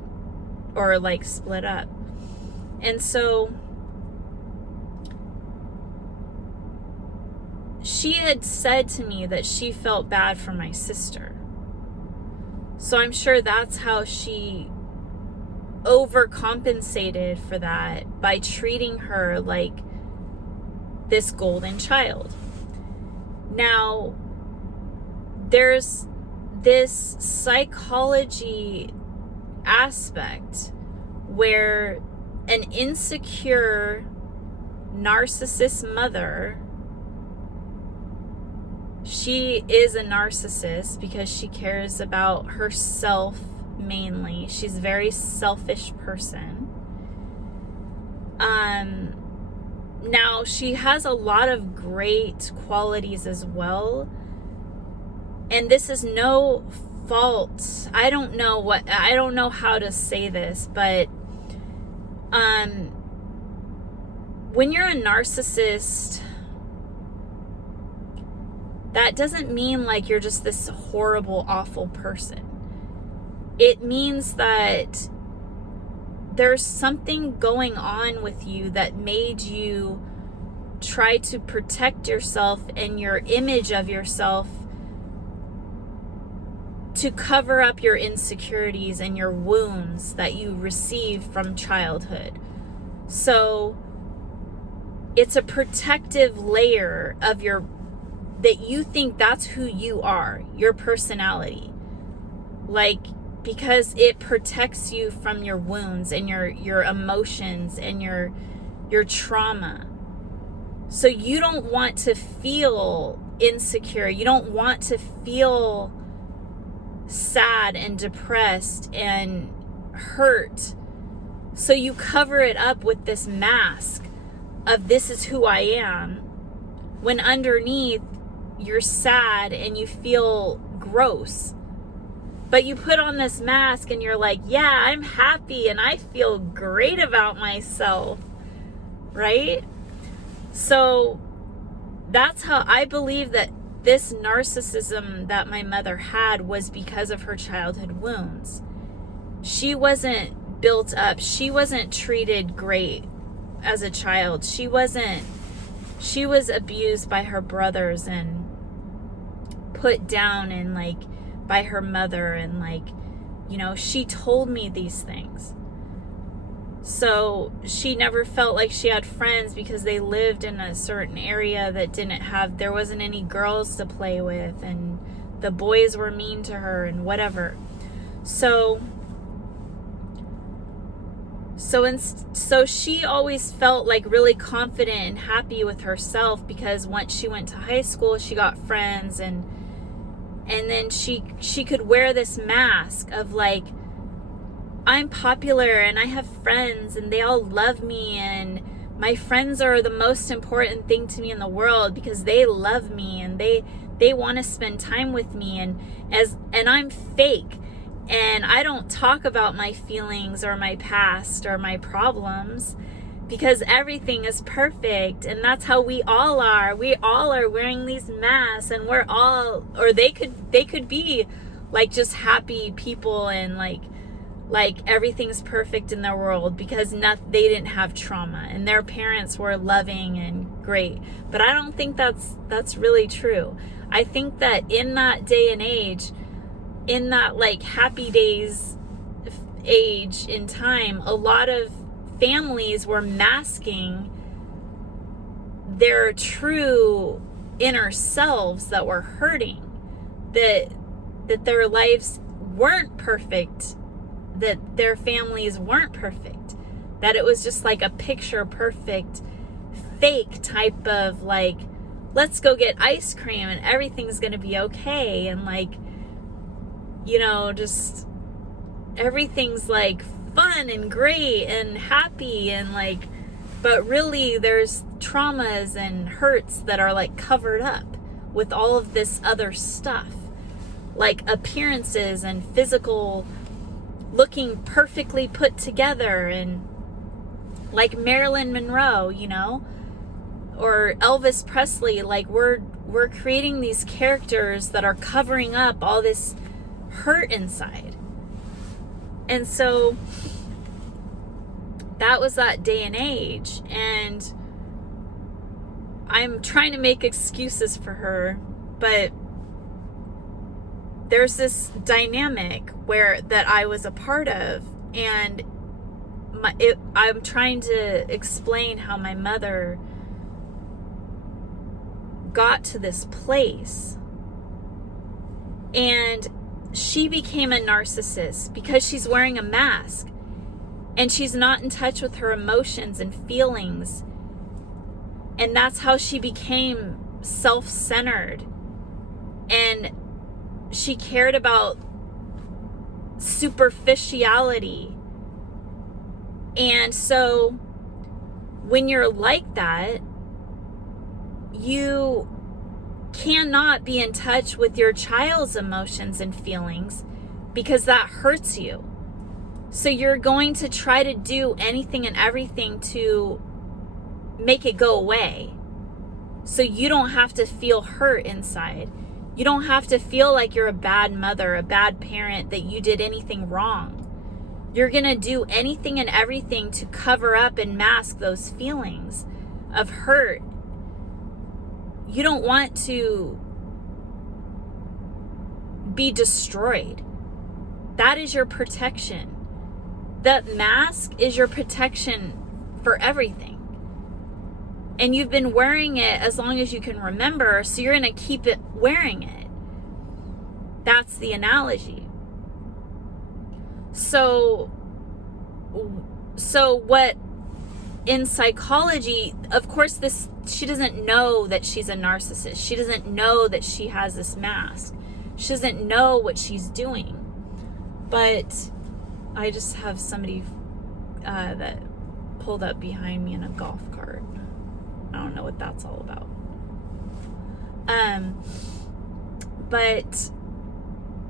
or like split up. And so she had said to me that she felt bad for my sister. So I'm sure that's how she overcompensated for that by treating her like this golden child. Now, there's this psychology aspect where an insecure narcissist mother, she is a narcissist because she cares about herself mainly. She's a very selfish person. Now, she has a lot of great qualities as well. And this is no fault. I don't know how to say this, but when you're a narcissist, that doesn't mean like you're just this horrible, awful person. It means that there's something going on with you that made you try to protect yourself and your image of yourself to cover up your insecurities and your wounds that you received from childhood. So it's a protective layer of that you think that's who you are, your personality. Like, because it protects you from your wounds and your emotions and your trauma. So you don't want to feel insecure. You don't want to feel sad and depressed and hurt. So you cover it up with this mask of this is who I am, when underneath you're sad and you feel gross. But you put on this mask and you're like, yeah, I'm happy and I feel great about myself, right? So that's how I believe that this narcissism that my mother had was because of her childhood wounds. She wasn't built up. She wasn't treated great as a child. She was abused by her brothers and put down and like by her mother, and like, you know, she told me these things. So she never felt like she had friends because they lived in a certain area that there wasn't any girls to play with, and the boys were mean to her and whatever. So she always felt like really confident and happy with herself because once she went to high school, she got friends, and then she could wear this mask of like, I'm popular and I have friends and they all love me and my friends are the most important thing to me in the world because they love me and they want to spend time with me, and I'm fake and I don't talk about my feelings or my past or my problems because everything is perfect, and that's how we all are. We all are wearing these masks, and we're all, or they could be like just happy people and like everything's perfect in their world because they didn't have trauma and their parents were loving and great. But I don't think that's really true. I think that in that day and age, in that like happy days age in time, a lot of families were masking their true inner selves that were hurting, that their lives weren't perfect, that their families weren't perfect, that it was just like a picture perfect fake type of like, let's go get ice cream and everything's gonna be okay, and like, you know, just everything's like fun and great and happy, and like, but really there's traumas and hurts that are like covered up with all of this other stuff, like appearances and physical looking perfectly put together, and like Marilyn Monroe, you know, or Elvis Presley. Like we're creating these characters that are covering up all this hurt inside. And so that was that day and age, and I'm trying to make excuses for her, but there's this dynamic that I was a part of, and I'm trying to explain how my mother got to this place. And she became a narcissist because she's wearing a mask and she's not in touch with her emotions and feelings. And that's how she became self-centered. And she cared about superficiality. And so when you're like that, you cannot be in touch with your child's emotions and feelings because that hurts you. So you're going to try to do anything and everything to make it go away, so you don't have to feel hurt inside. You don't have to feel like you're a bad mother, a bad parent, that you did anything wrong. You're going to do anything and everything to cover up and mask those feelings of hurt. You don't want to be destroyed. That is your protection. That mask is your protection for everything. And you've been wearing it as long as you can remember, so you're going to keep it wearing it. That's the analogy. So what in psychology, of course, she doesn't know that she's a narcissist. She doesn't know that she has this mask. She doesn't know what she's doing. But I just have somebody that pulled up behind me in a golf cart. I don't know what that's all about. But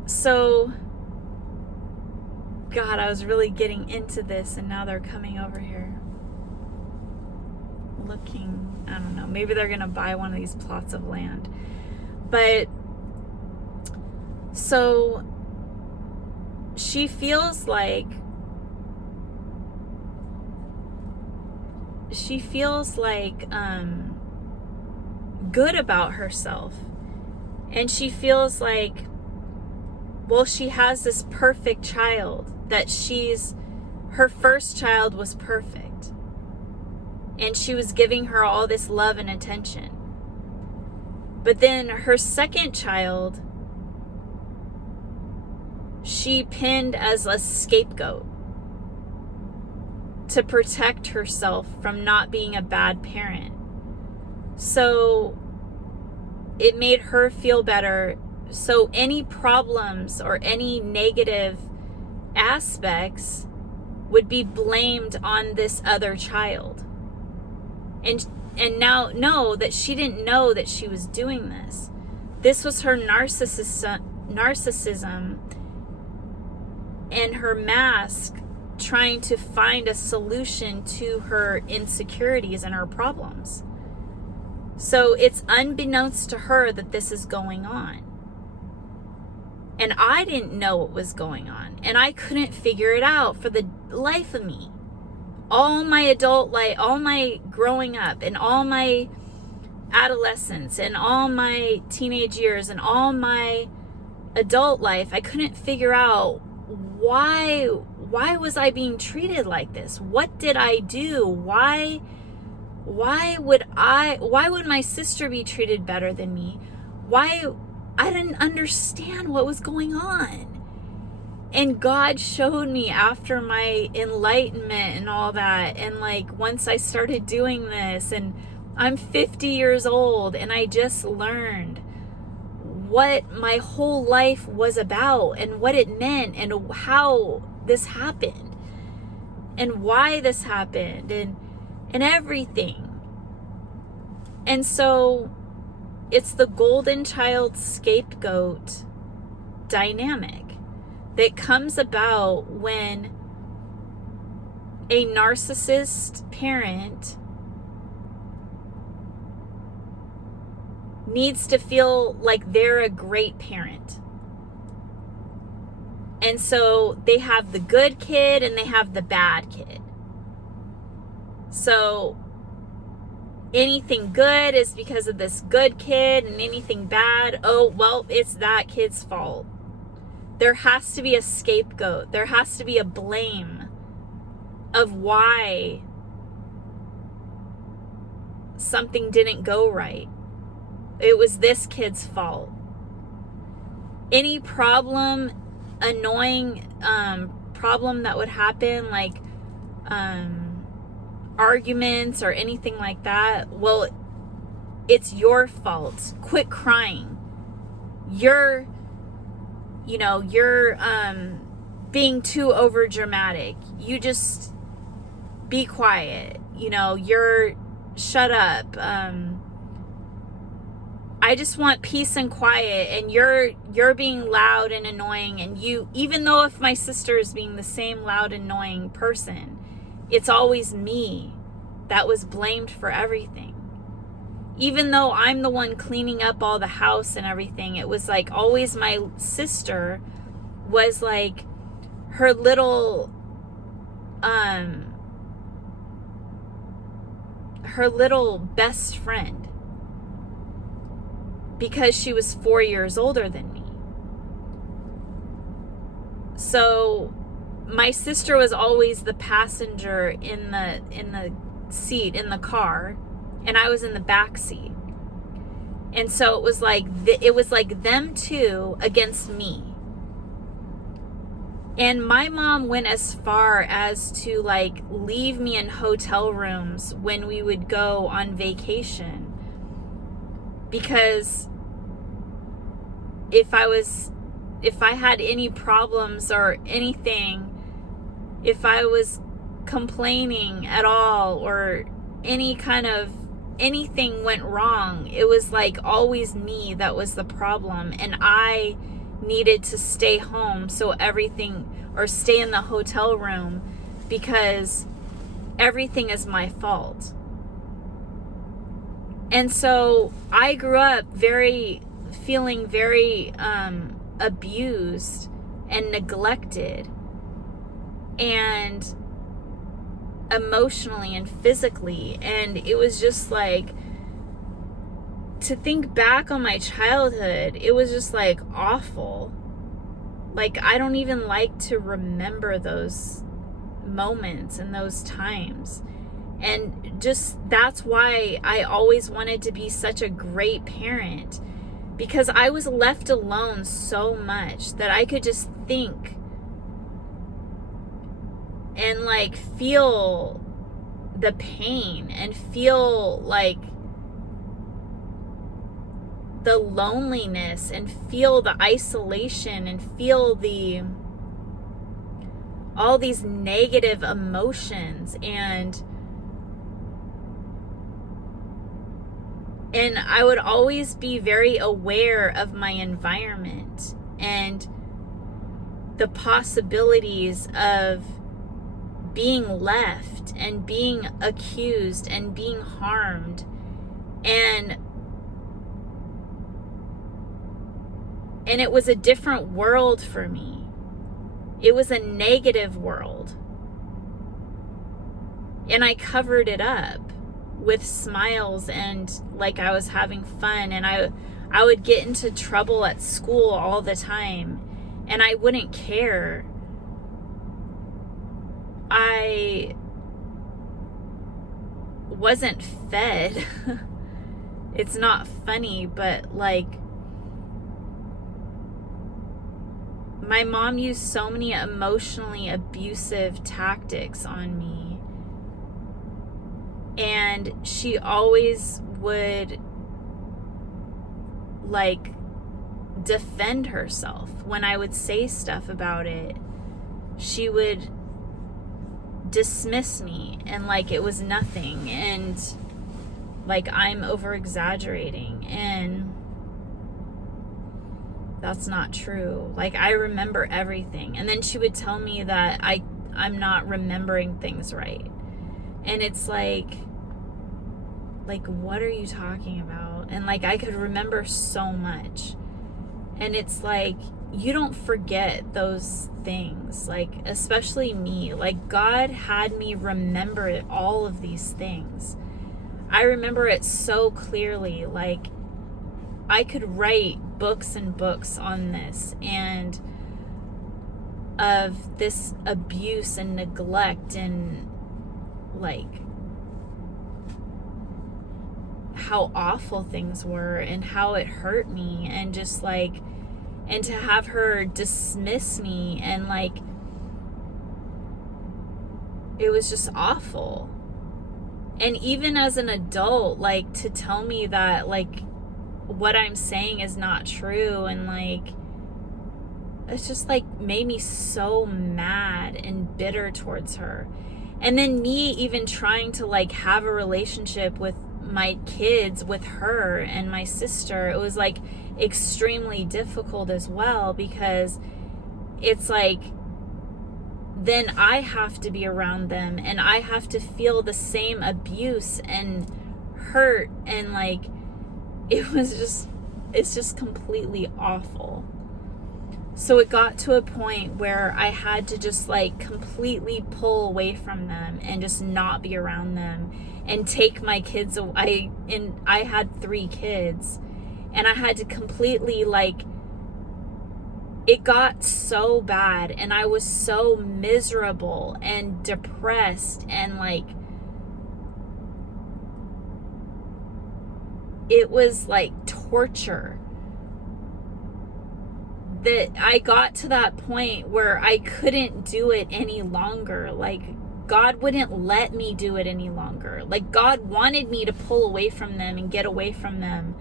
so, God, I was really getting into this, and now they're coming over here looking. I don't know, maybe they're gonna buy one of these plots of land. Like she feels like good about herself, and she feels like, well, she has this perfect child, that her first child was perfect, and she was giving her all this love and attention. But then her second child, she pinned as a scapegoat to protect herself from not being a bad parent. So it made her feel better. So any problems or any negative aspects would be blamed on this other child. And now know that she didn't know that she was doing this. This was her narcissism and her mask trying to find a solution to her insecurities and her problems. So it's unbeknownst to her that this is going on. And I didn't know what was going on. And I couldn't figure it out for the life of me. All my adult life, all my growing up, and all my adolescence, and all my teenage years, and all my adult life, I couldn't figure out why was I being treated like this? What did I do? Why would my sister be treated better than me? I didn't understand what was going on. And God showed me after my enlightenment and all that, and like once I started doing this, and I'm 50 years old and I just learned what my whole life was about and what it meant and how this happened and why this happened and everything. And so it's the golden child scapegoat dynamic that comes about when a narcissist parent needs to feel like they're a great parent. And so they have the good kid and they have the bad kid. So anything good is because of this good kid, and anything bad, oh, well, it's that kid's fault. There has to be a scapegoat. There has to be a blame of why something didn't go right. It was this kid's fault. Any problem, annoying problem that would happen, like arguments or anything like that, well, it's your fault. Quit crying. You're being too over dramatic. You just be quiet. You're shut up. I just want peace and quiet, and you're being loud and annoying, and even though if my sister is being the same loud, annoying person, it's always me that was blamed for everything. Even though I'm the one cleaning up all the house and everything, it was like always my sister was like her little best friend, because she was 4 years older than me. So my sister was always the passenger in the seat in the car, and I was in the back seat. And so it was like them two against me. And my mom went as far as to like leave me in hotel rooms when we would go on vacation, because if I had any problems or anything, if I was complaining at all or anything went wrong, it was like always me that was the problem, and I needed to stay home or stay in the hotel room because everything is my fault. And so I grew up feeling very abused and neglected, and emotionally and physically. And it was just like, to think back on my childhood, it was just like awful. Like, I don't even like to remember those moments and those times. And just that's why I always wanted to be such a great parent, because I was left alone so much that I could just think and like feel the pain and feel like the loneliness and feel the isolation and feel all these negative emotions, and I would always be very aware of my environment and the possibilities of being left and being accused and being harmed. And it was a different world for me. It was a negative world. And I covered it up with smiles and like I was having fun, and I would get into trouble at school all the time, and I wouldn't care. I wasn't fed. It's not funny, but like, my mom used so many emotionally abusive tactics on me And she always would like defend herself when I would say stuff about it. She would dismiss me and like it was nothing, and like I'm over exaggerating, and that's not true. Like, I remember everything. And then she would tell me that I'm not remembering things right. And it's like, what are you talking about? And like, I could remember so much. And it's like, you don't forget those things. Like, especially me. Like, God had me remember all of these things. I remember it so clearly. Like, I could write books and books on this, and of this abuse and neglect, and like how awful things were and how it hurt me, and just like, and to have her dismiss me, and like, it was just awful. And even as an adult, like, to tell me that like what I'm saying is not true, and like, it's just like made me so mad and bitter towards her. And then me even trying to like have a relationship with my kids, with her and my sister, it was like extremely difficult as well, because it's like, then I have to be around them, and I have to feel the same abuse and hurt, and like, it's just completely awful. So it got to a point where I had to just like completely pull away from them and just not be around them, and take my kids away. And I had 3 kids, and I had to completely like, it got so bad, and I was so miserable and depressed, and like, it was like torture, that I got to that point where I couldn't do it any longer. Like, God wouldn't let me do it any longer. Like, God wanted me to pull away from them and get away from them,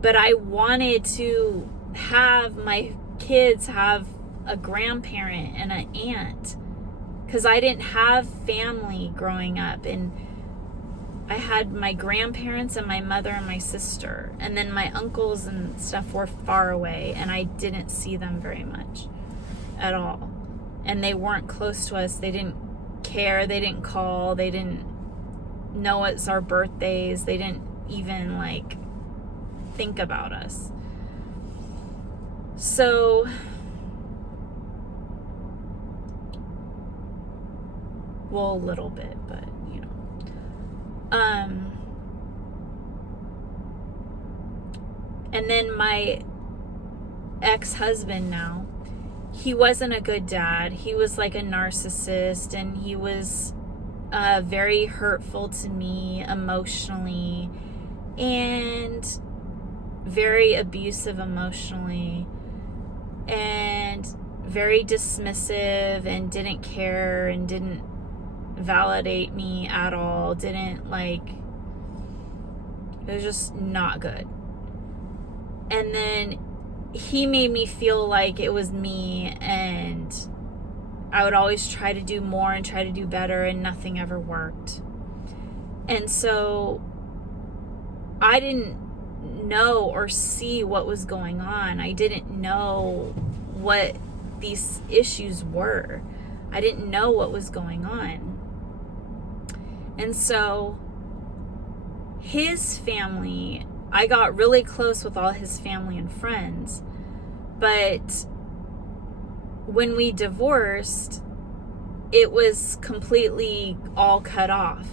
but I wanted to have my kids have a grandparent and an aunt, because I didn't have family growing up, and I had my grandparents and my mother and my sister, and then my uncles and stuff were far away, and I didn't see them very much at all, and they weren't close to us. They didn't care, they didn't call, they didn't know it's our birthdays, they didn't even like think about us. So well, a little bit, but you know. And then my ex-husband now, he wasn't a good dad. He was like a narcissist, and he was very hurtful to me emotionally, and very abusive emotionally, and very dismissive, and didn't care, and didn't validate me at all. Didn't like, it was just not good. And then he made me feel like it was me, and I would always try to do more and try to do better, and nothing ever worked. And so I didn't know or see what was going on. I didn't know what these issues were. I didn't know what was going on. And so his family, I got really close with all his family and friends, but when we divorced, it was completely all cut off.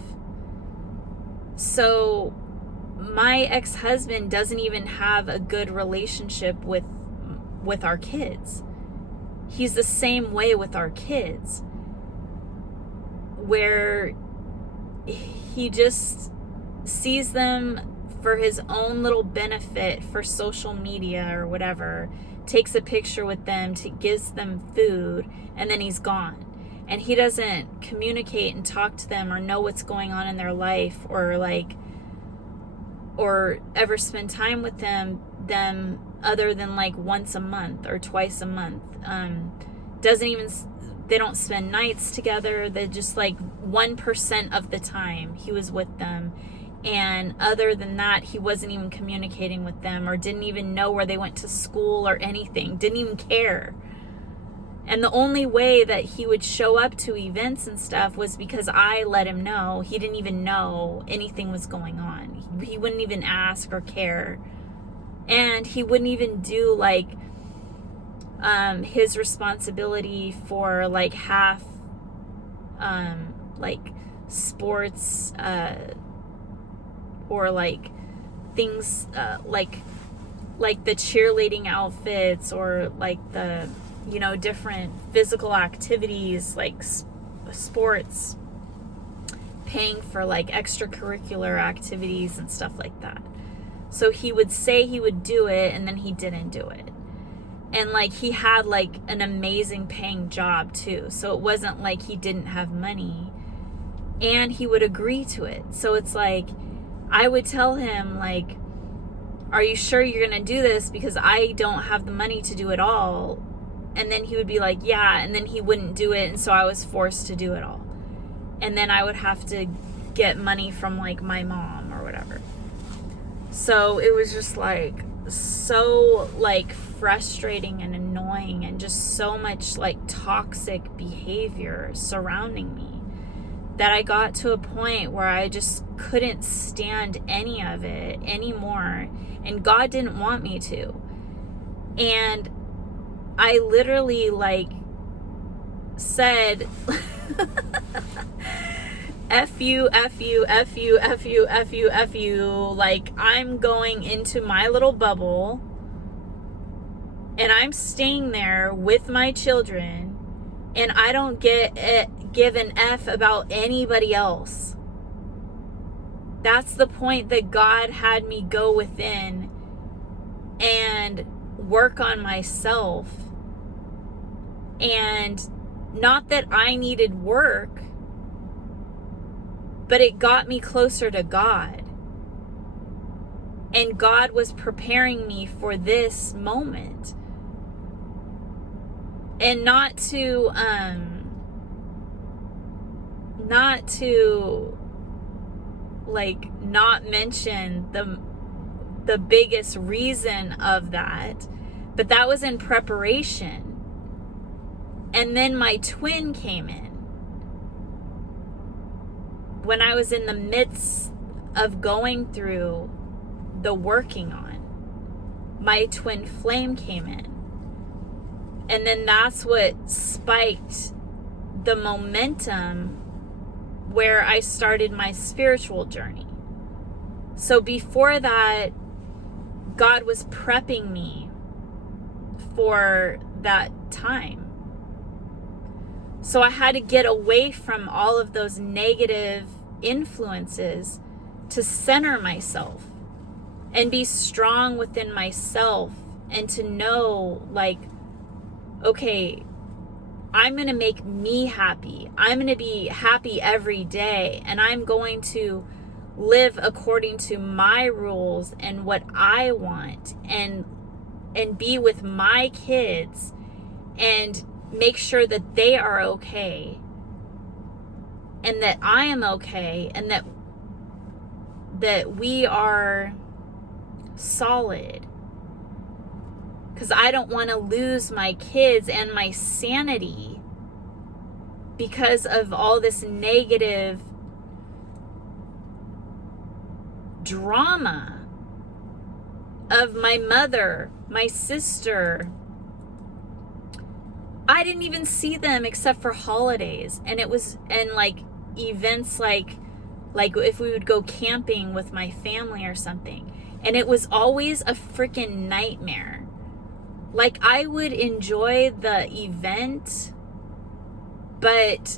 So my ex-husband doesn't even have a good relationship with our kids. He's the same way with our kids, where he just sees them for his own little benefit, for social media or whatever, takes a picture with them, gives them food, and then he's gone. and he doesn't communicate and talk to them or know what's going on in their life, or ever spend time with them other than like once a month or twice a month. They don't spend nights together. They just like 1% of the time he was with them. And other than that, he wasn't even communicating with them, or didn't even know where they went to school or anything, didn't even care. And the only way that he would show up to events and stuff was because I let him know. He didn't even know anything was going on. He wouldn't even ask or care. And he wouldn't even do like his responsibility for like half like sports or like things like the cheerleading outfits, or like the, you know, different physical activities like sports, paying for like extracurricular activities and stuff like that. So he would say he would do it, and then he didn't do it. And like he had like an amazing paying job too, so it wasn't like he didn't have money, and he would agree to it. So it's like I would tell him like, are you sure you're gonna do this, because I don't have the money to do it all? And then he would be like, yeah, and then he wouldn't do it, and so I was forced to do it all. And then I would have to get money from like my mom or whatever. So it was just like so like frustrating and annoying, and just so much like toxic behavior surrounding me, that I got to a point where I just couldn't stand any of it anymore, and God didn't want me to. And I literally like said F you, F you, F you, F you, F you, F you. Like, I'm going into my little bubble, and I'm staying there with my children, and I don't give an F about anybody else. That's the point that God had me go within and work on myself. And not that I needed work, but it got me closer to God. And God was preparing me for this moment. And not to like not mention the biggest reason of that, but that was in preparation. And then my twin came in. When I was in the midst of going through the working on, my twin flame came in. And then that's what spiked the momentum where I started my spiritual journey. So before that, God was prepping me for that time. So I had to get away from all of those negative influences to center myself and be strong within myself, and to know like, okay, I'm going to make me happy. I'm going to be happy every day, and I'm going to live according to my rules and what I want, and be with my kids and make sure that they are okay, and that I am okay, and that we are solid. Because I don't want to lose my kids and my sanity because of all this negative drama of my mother, my sister. I didn't even see them except for holidays. And like events like if we would go camping with my family or something. And it was always a freaking nightmare. Like, I would enjoy the event, but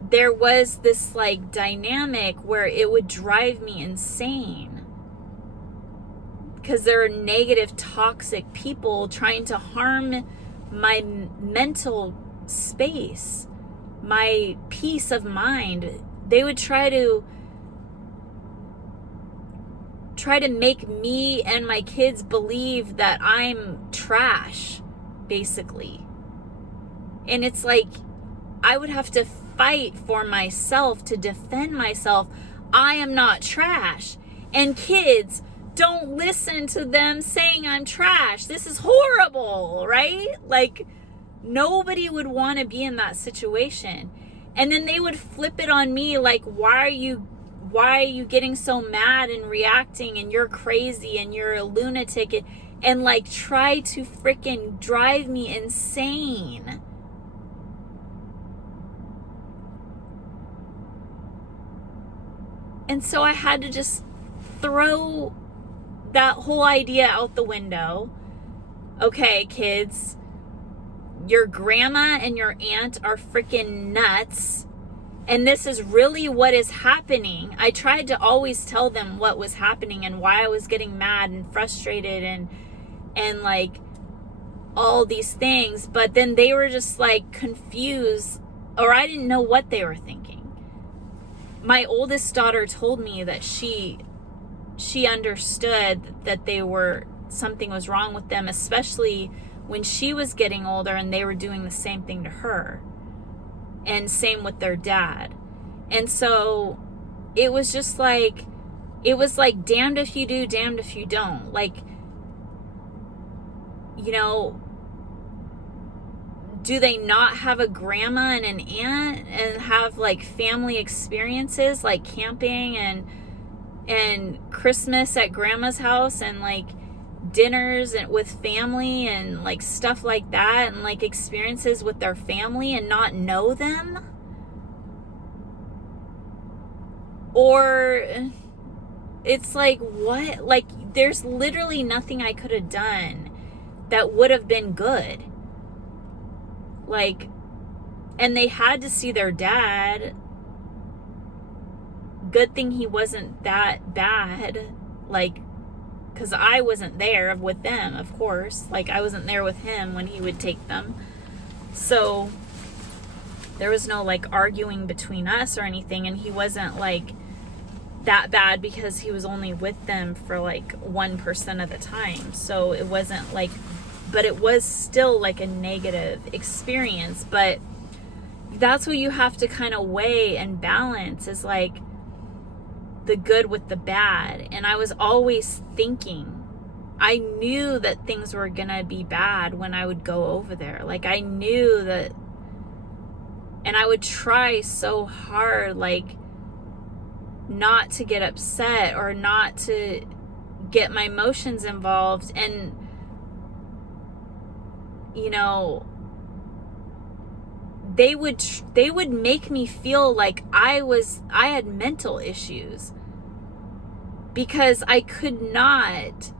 there was this like dynamic where it would drive me insane, because there are negative, toxic people trying to harm my mental space. my peace of mind. They would try to make me and my kids believe that I'm trash, basically. And it's like, I would have to fight for myself to defend myself. I am not trash. And kids, don't listen to them saying I'm trash. This is horrible, right? Like, nobody would want to be in that situation. And then they would flip it on me like, why are you getting so mad and reacting, and you're crazy and you're a lunatic, and like try to freaking drive me insane. And so I had to just throw that whole idea out the window. Okay, kids, your grandma and your aunt are freaking nuts. And this is really what is happening. I tried to always tell them what was happening and why I was getting mad and frustrated and like all these things. But then they were just like confused, or I didn't know what they were thinking. My oldest daughter told me that she understood that something was wrong with them, especially when she was getting older and they were doing the same thing to her. And same with their dad. And so it was just like, it was like damned if you do, damned if you don't. Like, you know, do they not have a grandma and an aunt and have like family experiences like camping and Christmas at grandma's house and like dinners and with family and like stuff like that, and like experiences with their family, and not know them? Or it's like, what? Like, there's literally nothing I could have done that would have been good. Like, and they had to see their dad. Good thing he wasn't that bad. Like, because I wasn't there with them, of course. Like, I wasn't there with him when he would take them. So there was no like arguing between us or anything. And he wasn't like that bad because he was only with them for like 1% of the time. So it wasn't like, but it was still like a negative experience. But that's what you have to kind of weigh and balance, is like the good with the bad. And I was always thinking, I knew that things were gonna be bad when I would go over there. Like, I knew that, and I would try so hard, like, not to get upset or not to get my emotions involved. And, you know, they would make me feel like I had mental issues, because I couldn't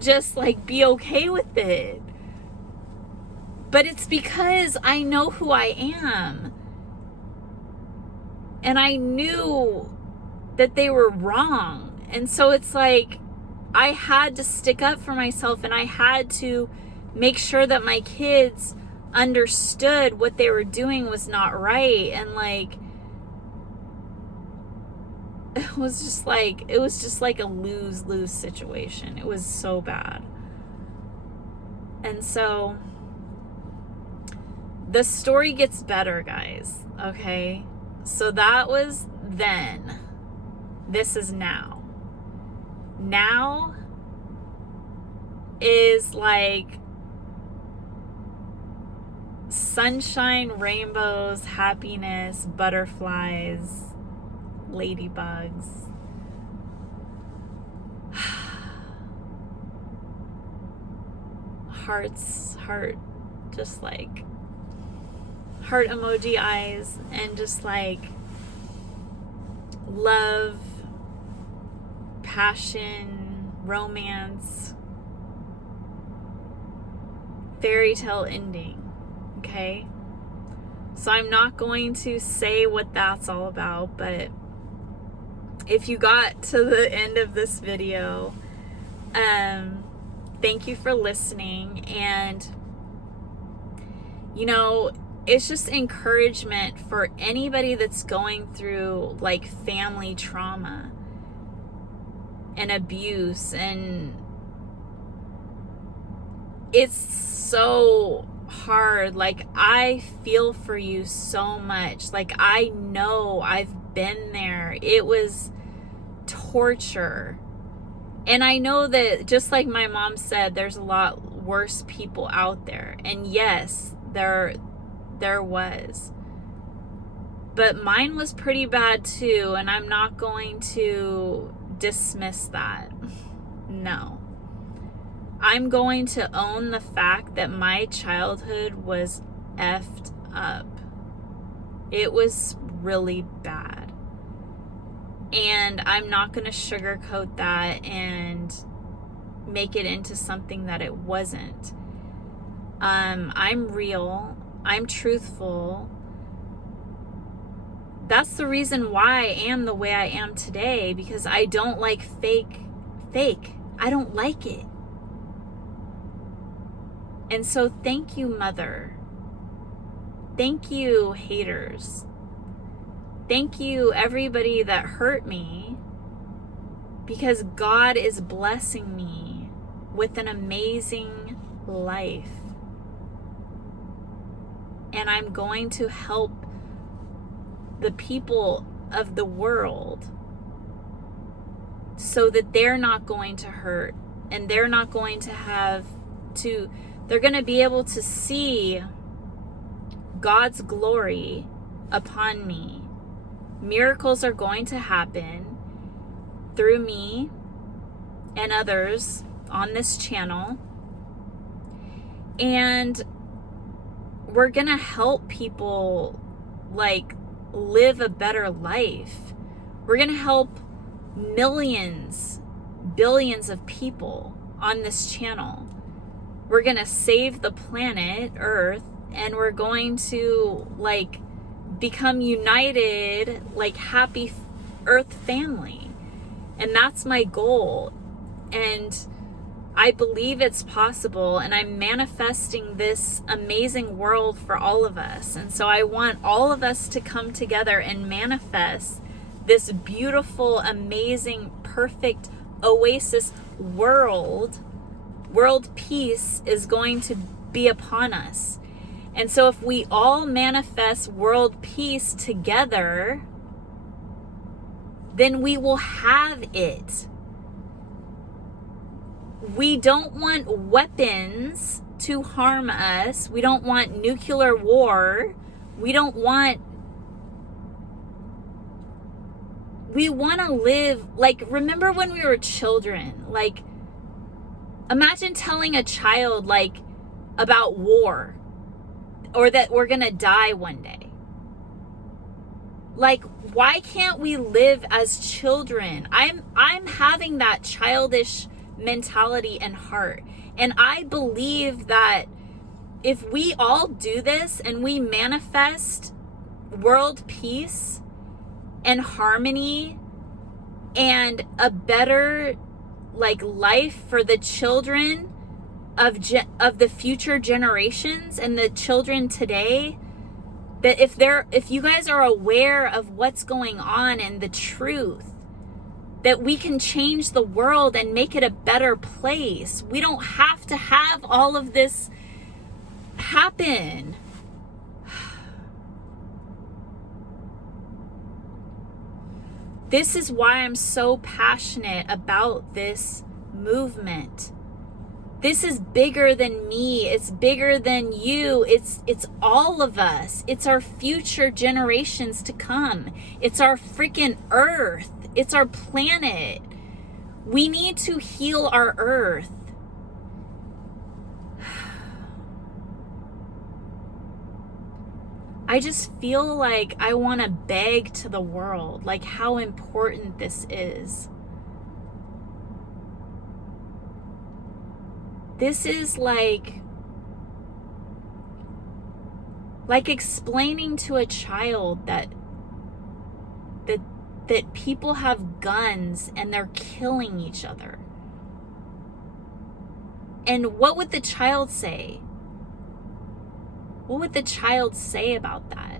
just like be okay with it. But it's because I know who I am. And I knew that they were wrong. And so it's like, I had to stick up for myself, and I had to make sure that my kids understood what they were doing was not right. And like, it was just like a lose-lose situation. It was so bad. And so the story gets better, guys. Okay. So that was then. This is now. Now is like sunshine, rainbows, happiness, butterflies, ladybugs. Just like heart emoji eyes, and just like love, passion, romance, fairy tale ending. Okay, so I'm not going to say what that's all about, but if you got to the end of this video, thank you for listening. And You know, it's just encouragement for anybody that's going through like family trauma and abuse, and it's so hard. Like, I feel for you so much. Like, I know, I've been there. It was torture. And I know that, just like my mom said, there's a lot worse people out there. And yes, there was. But mine was pretty bad too, and I'm not going to dismiss that. No. I'm going to own the fact that my childhood was effed up. It was really bad. And I'm not going to sugarcoat that and make it into something that it wasn't. I'm real. I'm truthful. That's the reason why I am the way I am today, because I don't like fake. I don't like it. And so thank you, Mother. Thank you, haters. Thank you, everybody that hurt me, because God is blessing me with an amazing life. And I'm going to help the people of the world so that they're not going to hurt, and they're not going to have to, they're going to be able to see God's glory upon me. Miracles are going to happen through me and others on this channel. And we're going to help people like live a better life. We're going to help millions, billions of people on this channel. We're going to save the planet Earth, and we're going to like become united, like happy Earth family. And that's my goal. And I believe it's possible, and I'm manifesting this amazing world for all of us. And so I want all of us to come together and manifest this beautiful, amazing, perfect oasis world. World peace is going to be upon us. And so if we all manifest world peace together, then we will have it. We don't want weapons to harm us. We don't want nuclear war. We want to live, like, remember when we were children? Like, imagine telling a child, like, about war, or that we're gonna die one day. Like, why can't we live as children? I'm having that childish mentality and heart. And I believe that if we all do this and we manifest world peace and harmony and a better like life for the children of the future generations and the children today, that if you guys are aware of what's going on and the truth, that we can change the world and make it a better place. We don't have to have all of this happen. This is why I'm so passionate about this movement. This is bigger than me. It's bigger than you. It's all of us. It's our future generations to come. It's our freaking earth. It's our planet. We need to heal our earth. I just feel like I want to beg to the world, like, how important this is. This is like explaining to a child that people have guns and they're killing each other. And what would the child say? what would the child say about that?